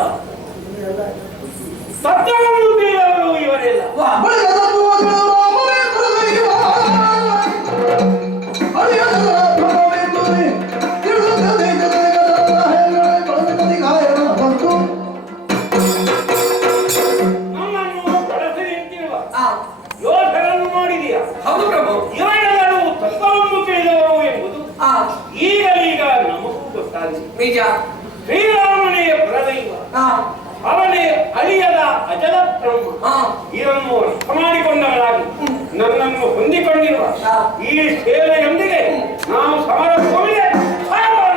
ಸತ್ಯವನ್ನು ತಿಳಿಯವರು ಇವರೆಲ್ಲ ಯೋಧರನ್ನು ನೋಡಿದೆಯಾ? ಹೌದು ಪ್ರಭು. ಇವರೆಲ್ಲರೂ ತತ್ವವನ್ನು ತಿಳಿದವರು ಎಂಬುದು ಈಗ ನಮಗೂ ಗೊತ್ತಾಗಿದೆ. ನಿಜ. ಶ್ರೀರಾಮನೆಯ ಪ್ರದೈವ, ಅವನೇ ಅಳಿಯದ ಅಜಲ ಬ್ರಹ್ಮ, ಇದನ್ನು ಅರ್ಥ ಮಾಡಿಕೊಂಡವರಾಗಿ ನನ್ನನ್ನು ಹೊಂದಿಕೊಂಡಿರುವ ಈ ಸೇವೆಯೊಂದಿಗೆ ನಾವು ಸಮರ ಭೂಮಿಗೆ ಸಾಯೋಣ.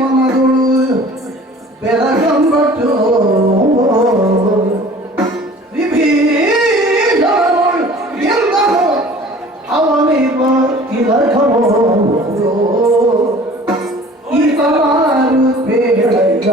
ಮನಗಳು ಬೆರಗಂಬಟ್ಟು ವಿಭೀಷಣಗಳು ಎಂದನು ಅವನಿವ ತಿಲಕಮೋ ಈತವಾರು ಬೇಡಯ್ಯ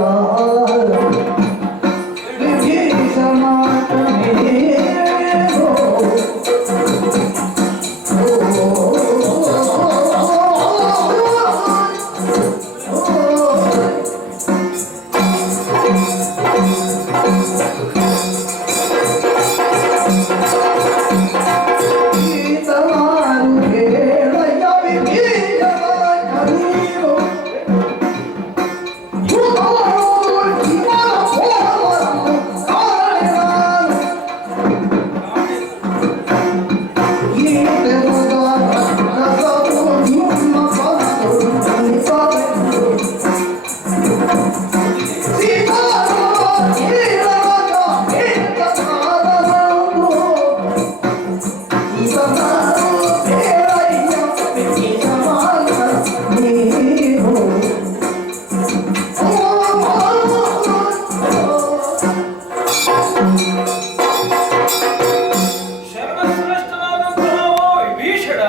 ವಿಭೀಷಣ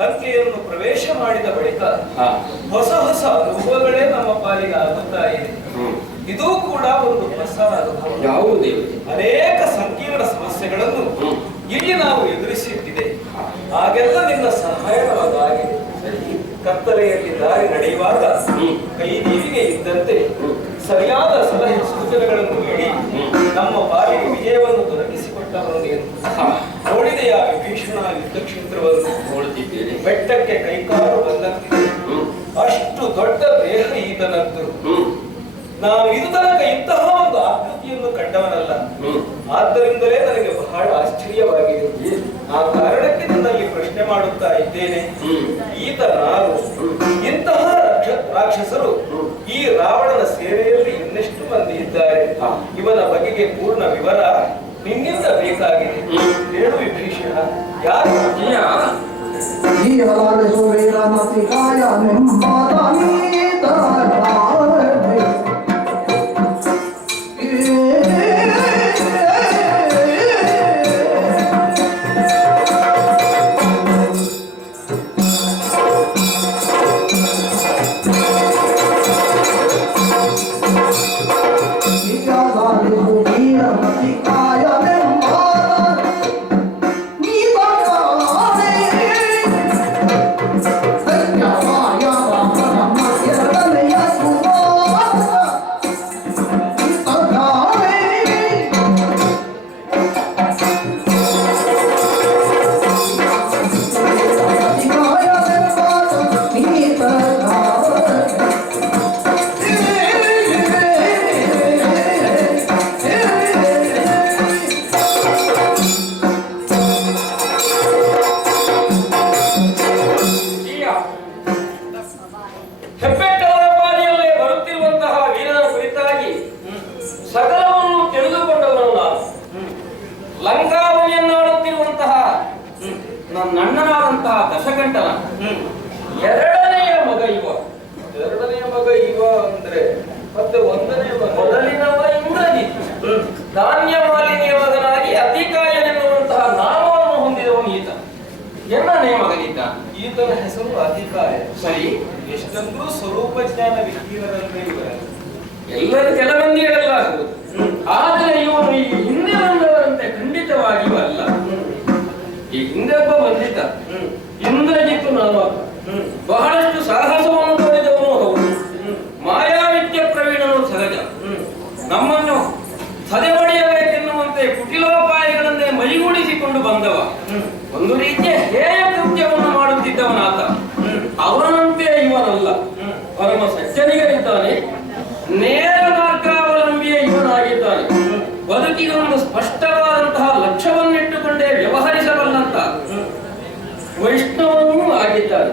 ಲಂಕೆಯನ್ನು ಪ್ರವೇಶ ಮಾಡಿದ ಬಳಿಕ ಹೊಸ ಹೊಸ ಅನುಭವಗಳೇ ನಮ್ಮ ಪಾಲಿಗೆ ಆಗುತ್ತಾ ಇದೆ. ಇದು ಕೂಡ ಒಂದು ಹೊಸ ಅನುಭವ. ಯಾವುದು? ಅನೇಕ ಸಂಕೀರ್ಣ ಸಮಸ್ಯೆಗಳನ್ನು ಇಲ್ಲಿ ನಾವು ಎದುರಿಸಿಟ್ಟಿದೆ. ಹಾಗೆಲ್ಲ ನಿನ್ನ ಸಹಾಯವಾಗಿದೆ. ಕತ್ತಲೆಯಲ್ಲಿ ದಾರಿ ನಡೆಯುವಾಗ ಕೈದೀವಿಗೆ ಇದ್ದಂತೆ ಸರಿಯಾದ ಸಲಹೆ ಸೂಚನೆಗಳನ್ನು ನೀಡಿ ನಮ್ಮ ಪಾಲಿಗೆ ವಿಜಯವನ್ನು ದೊರಕಿಸಿಕೊಟ್ಟವರು ನೀನು. ನೋಡಿದೆಯ ವಿಭೀಷಣ ಯುದ್ಧ ಕ್ಷೇತ್ರವನ್ನು ನೋಡುತ್ತಿದ್ದೇನೆ. ಬೆಟ್ಟಕ್ಕೆ ಕೈಕಾಲು ಬಂದಂತಿದೆ. ಅಷ್ಟು ದೊಡ್ಡ ದೇಹ ಈತನದ್ದು. ನಾನು ಇದು ತನಕ ಇಂತಹ ಒಂದು ಆಕೃತಿಯನ್ನು ಕಂಡವನಲ್ಲ. ಆದ್ದರಿಂದಲೇ ನನಗೆ ಬಹಳ ಆಶ್ಚರ್ಯವಾಗಿದೆ. ಆ ಕಾರಣಕ್ಕೆ ನನ್ನಲ್ಲಿ ಪ್ರಶ್ನೆ ಮಾಡುತ್ತಾ ಇದ್ದೇನೆ. ಈತ ನಾನು ಇಂತಹ ರಾಕ್ಷಸರು ಈ ರಾವಣನ ಸೇನೆಯಲ್ಲಿ ಇನ್ನೆಷ್ಟು ಮಂದಿ ಇದ್ದಾರೆ? ಇವನ ಬಗೆಗೆ ಪೂರ್ಣ ವಿವರ ನಿನ್ನಿಂದ ಬೇಕಾಗಿದೆ. ಹೇಳು ವಿಭೀಷಣ, ಯಾರು? ಈ ಹಲಾಲಿಸು ವೀರಮತಿ ಕಾಯ ಹೆಬ್ಬೆಟ್ಟವರ ಪಾಲಿಯಲ್ಲೇ ಬರುತ್ತಿರುವಂತಹ ವೀರನ ಕುರಿತಾಗಿ ಸಕಲವನ್ನು ತಿಳಿದುಕೊಂಡವನು ನಾನು. ಲಂಕಾವಳಿಯನ್ನಾಡುತ್ತಿರುವಂತಹ ನನ್ನಣ್ಣನಾದಂತಹ ದಶಕಂಠನ ಎರಡನೆಯ ಮಗ ಇವ ಅಂದ್ರೆ ಮತ್ತೆ ಮೊದಲಿನವ ಇಂದ್ರಜಿತ್. ಧಾನ್ಯ ಮಾಲಿನ್ಯ ಮಗನಾಗಿ ಅತಿಕಾಯನೆನ್ನುವಂತಹ ನಾಮವನ್ನು ಹೊಂದಿದವನು ಈತ. ಎರಡನೆಯ ಮಗನಿದ್ದ. ಈತನ ಹೆಸರು ಅಧಿಕಾಯ. ಸರಿ, ಎಷ್ಟೊಂದು ಸ್ವರೂಪ ಜ್ಞಾನ ವಿಕೀರ್ಣರಲ್ಲೇ ಇವರಲ್ಲ. ಎಲ್ಲರೂ ಕೆಲವೊಂದು ಹೇಳಲಾಗುವುದು. ಆದರೆ ಇವನು ಈ ಹಿಂದೆ ಬಂದವರಂತೆ ಖಂಡಿತವಾಗಿಯೂ ಅಲ್ಲ. ಈ ಹಿಂದೆ ಒಬ್ಬ ಬಂದಿದ್ದ, ಇಂದ್ರಜಿತ್ತು ನಾಮ. ಬಹಳಷ್ಟು ಸಾಹಸವನ್ನು ತೋರಿದವನು ಹೌದು. ಮಾಯಾವಿದ್ಯ ಪ್ರವೀಣನು ಸಹಜ. ನಮ್ಮನ್ನು ಸದೆ ಹೊಡೆಯಬೇಕೆನ್ನುವಂತೆ ಕುಟಿಲೋಪಾಯಗಳನ್ನೇ ಮೈಗೂಡಿಸಿಕೊಂಡು ಬಂದವ. ಒಂದು ರೀತಿಯ ಹೇಯ ಕೃತ್ಯವನ್ನು ಮಾಡುತ್ತಿದ್ದವನಾತ. ಅವನಂತೆ ಇವನಲ್ಲ. ಪರಮ ಸಜ್ಜನಿಗರಿದ್ದಾನೆ. ನೇರ ಮಾರ್ಗಾವಲಂಬಿಯ ಇವನಾಗಿದ್ದಾನೆ. ಬದುಕಿಗೆ ಒಂದು ಸ್ಪಷ್ಟವಾದಂತಹ ಲಕ್ಷ್ಯವನ್ನಿಟ್ಟು ಹೇಳಿದ್ದಾನೆ.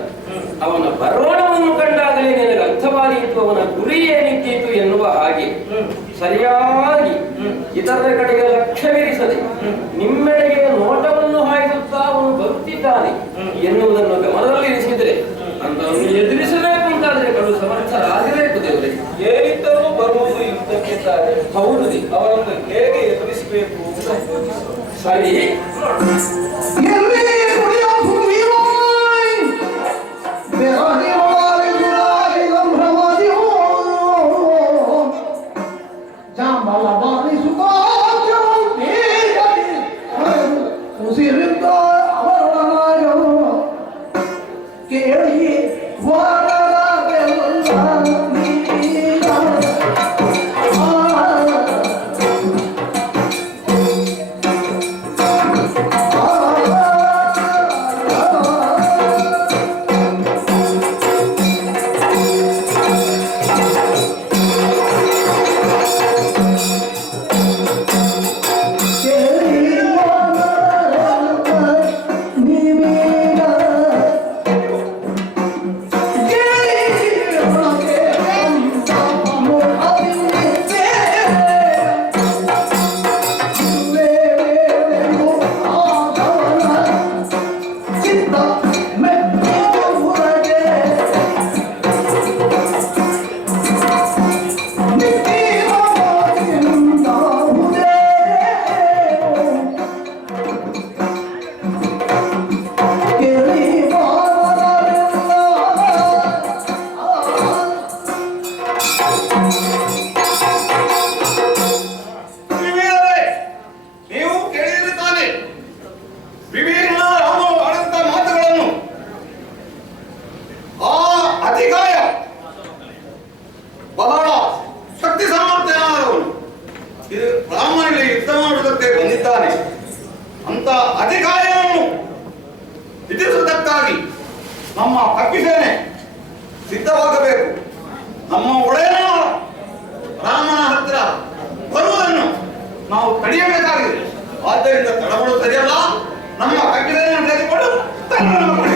ಅವನ ಬರೋಣವನ್ನು ಕಂಡಾಗಲೇ ನಿನಗೆ ಅರ್ಥವಾದೀತು ಅವನ ಗುರಿ ಏನಿದ್ದೀತು ಎನ್ನುವ ಹಾಗೆ ಸರಿಯಾಗಿ ಇತರರ ಕಡೆಗೆ ಲಕ್ಷ್ಯವಿರಿಸದೆ ನಿಮ್ಮೆಡೆಗೆ ನೋಟವನ್ನು ಹಾಯಿಸುತ್ತಾ ಅವನು ಬರುತ್ತಿದ್ದಾನೆ ಎನ್ನುವುದನ್ನು ಗಮನದಲ್ಲಿರಿಸಿದರೆ ಅಂತವನು ಎದುರಿಸಬೇಕು ಅಂತಾದ್ರೆ ಕಡು ಸಮರ್ಥರಾಗಬೇಕು ದೇವರಿಗೆ. ಏನಿದ್ದರೂ ಬರುವುದು ಯುದ್ಧಕ್ಕಿದ್ದಾರೆ. ಹೌದು, ಅವರನ್ನು ಹೇಗೆ ಎದುರಿಸಬೇಕು? ಸರಿ. ಎಲ್ಲಿ ಕುಡಿಯೋ ಭೂಮಿವಾಯ್ ಬೆರಳಿವಾಯ್ ದುರಾಯ್ ಸಂಭ್ರಮದಿಯೋ ಜಾಂಬಲ ಬಾರಿಸುತ್ತಾಜಂ ಬೇಗನೆ ಉಸಿರಿದ್ದ ಅವರನಾಯೋ ಕೇಳಿ ವಾರವೆಲ್ಲ ನೀಗ ನಮ್ಮ ಕಪ್ಪಿಸೇನೆ ಸಿದ್ಧವಾಗಬೇಕು. ನಮ್ಮ ಒಡೆಯನ ರಾಮನ ಹತ್ತಿರ ಬರುವುದನ್ನು ನಾವು ತಡೆಯಬೇಕಾಗಿದೆ. ಆದ್ದರಿಂದ ತಡಗಳು ಸರಿಯಲ್ಲ. ನಮ್ಮ ಕಪ್ಪಿಸೇನೆಯನ್ನು ತೆಗೆದುಕೊಂಡು ತನ್ನನ್ನು ಕೊಡಿ.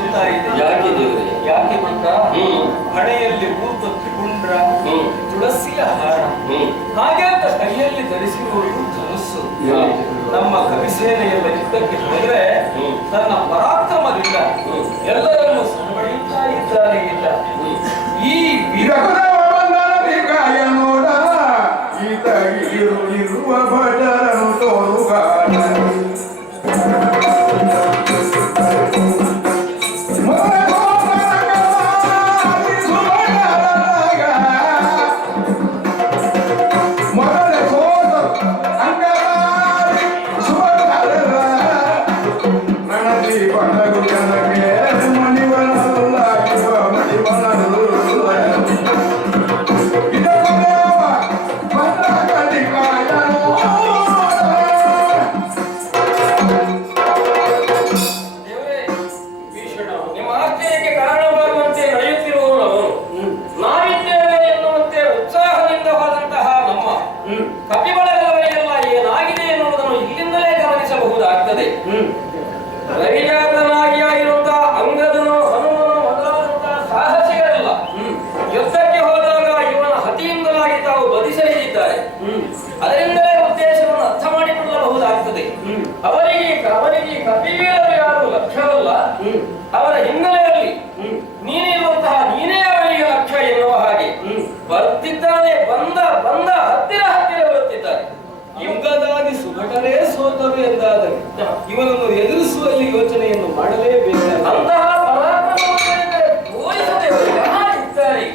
ಗೊತ್ತಾ ಇದೆ? ಯಾಕೆ ದೇವ್ರೆ? ಯಾಕೆ ಗೊತ್ತಾ? ಹ್ಮ್. ಹಣೆಯಲ್ಲಿ ಮೂರ್ತಿ ಪುಂಡ್ರ, ಹ್ಮ್. ತುಳಸಿಯ ಹಾರ, ಹಾಗೆ ಅಂತ ಕೈಯಲ್ಲಿ ಧರಿಸಿರುವುದು ಧನುಸ್ಸು. ನಮ್ಮ ಕವಿಸೇನೆಯೆಲ್ಲ ಯುದ್ಧಕ್ಕೆ ಹೋದ್ರೆ ತನ್ನ ಪರಾಕ್ರಮದಿಂದ ಎಲ್ಲರನ್ನು ಸರಿಪಡಿಯುತ್ತಾ ಇದ್ದಾರೆ. ಇಲ್ಲ ಈ ನೋಡ ಈತಗಿರುವ ಭಟರನು ತೋರುಗಾಡ ಕಪಿಬಳಗಳೆಲ್ಲ ಏನಾಗಿದೆ ಎನ್ನುವುದನ್ನು ಇಲ್ಲಿಂದಲೇ ಗಮನಿಸಬಹುದಾಗ್ತದೆ. ರವಿಜಾತನಾಗಿ ಆಗಿರುವಂತಹ ಅಂಗದನು, ಹನುಮನು ಮೊದಲಾದಂತಹ ಸಾಹಸಿಗಳೆಲ್ಲ ಯುದ್ಧಕ್ಕೆ ಹೋದಾಗ ಇವನ ಹತಿಯಿಂದಲಾಗಿ ತಾವು ಬದಿಸಲಿದ್ದಾರೆ. ಅದರಿಂದಲೇ ಉದ್ದೇಶವನ್ನು ಅರ್ಥ ಮಾಡಿಕೊಳ್ಳಬಹುದಾಗ್ತದೆ. ಅವರಿಗೆ ಕಪಿವೀರರು ಯಾರು ಲಕ್ಷ್ಯವಲ್ಲ, ಅವರ ಹಿನ್ನೆಲೆಯಲ್ಲಿ ನೀನಿರುವಂತಹ ನೀನೇ ಅವರಿಗೆ ಲಕ್ಷ್ಯ ಎನ್ನುವ ಹಾಗೆ ಬರ್ತಿದ್ದಾನೆ. ಬಂದ ಹತ್ತಿರ ಬರುತ್ತಿದ್ದಾರೆ. ಯುಗದಾಗಿ ಸುಭಟರೇ ಸೋತರು ಎಂದಾದರೆ ಇವನನ್ನು ಎದುರಿಸುವಲ್ಲಿ ಯೋಚನೆಯನ್ನು ಮಾಡಲೇಬೇಕು. ಅಂತಹ ಪರಾಕ್ರಮವನ್ನು ತೋರಿಸದೆ ಇದ್ದಾರೆ.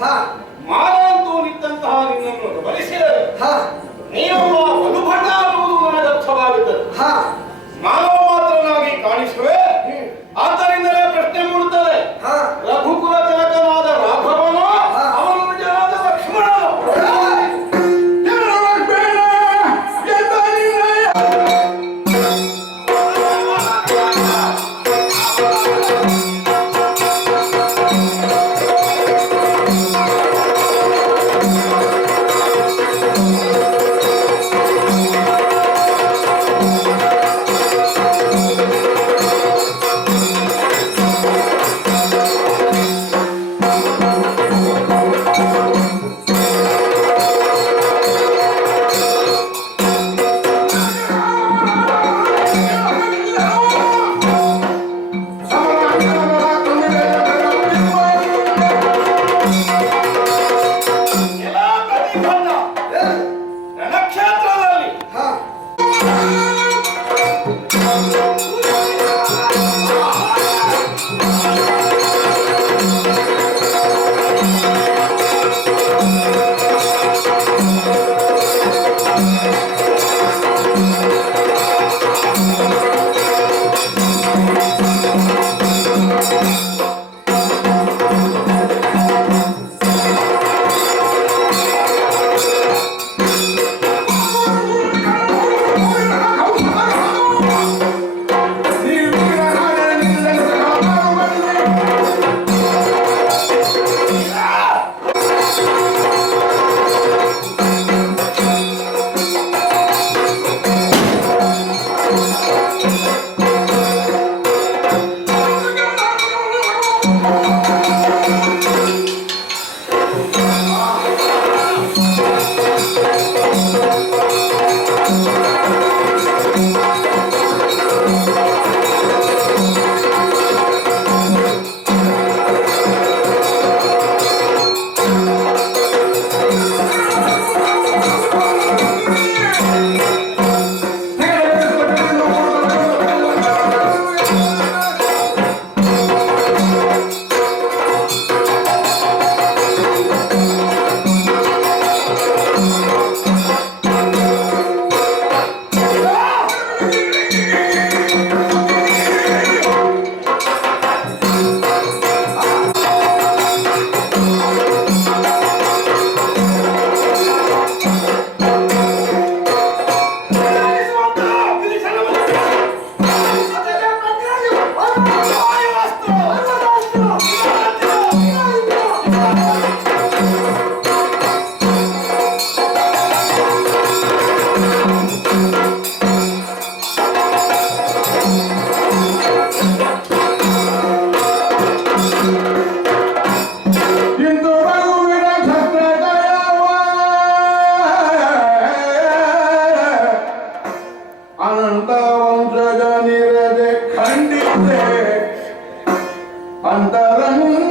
ಹಾ ಮಾನವಂತೂ ನಿಂತಹ ನಿನ್ನನ್ನು ಗಮನಿಸಿದರೆ ಹಾ ನೀನೊಬ್ಬ ಮಧುಭಟ ಅನ್ನುವುದು ನನಗೆ ಅರ್ಥವಾಗುತ್ತದೆ. ಹಾ ಮಾನವ ಮಾತ್ರನಾಗಿ ಕಾಣಿಸುವೆ. ಆದ್ದರಿಂದಲೇ ಪ್ರಶ್ನೆ ಮೂಡುತ್ತದೆ, ಹಾ ರಘುಕುಲ ತಿಲಕನಾದ ರಾಘವನೋ ಅವನು ನಿಜವಾದ ಲಕ್ಷ್ಮಣನೋ? ಎಲ್ಲ ಪ್ರತಿಭಟ ರಣಕ್ಷೇತ್ರದಲ್ಲಿ ಹಾ ಅನಂತ ವಂಶಜ ನಿರದೆ ಖಂಡಿತೆ ಅಂತರಂಗ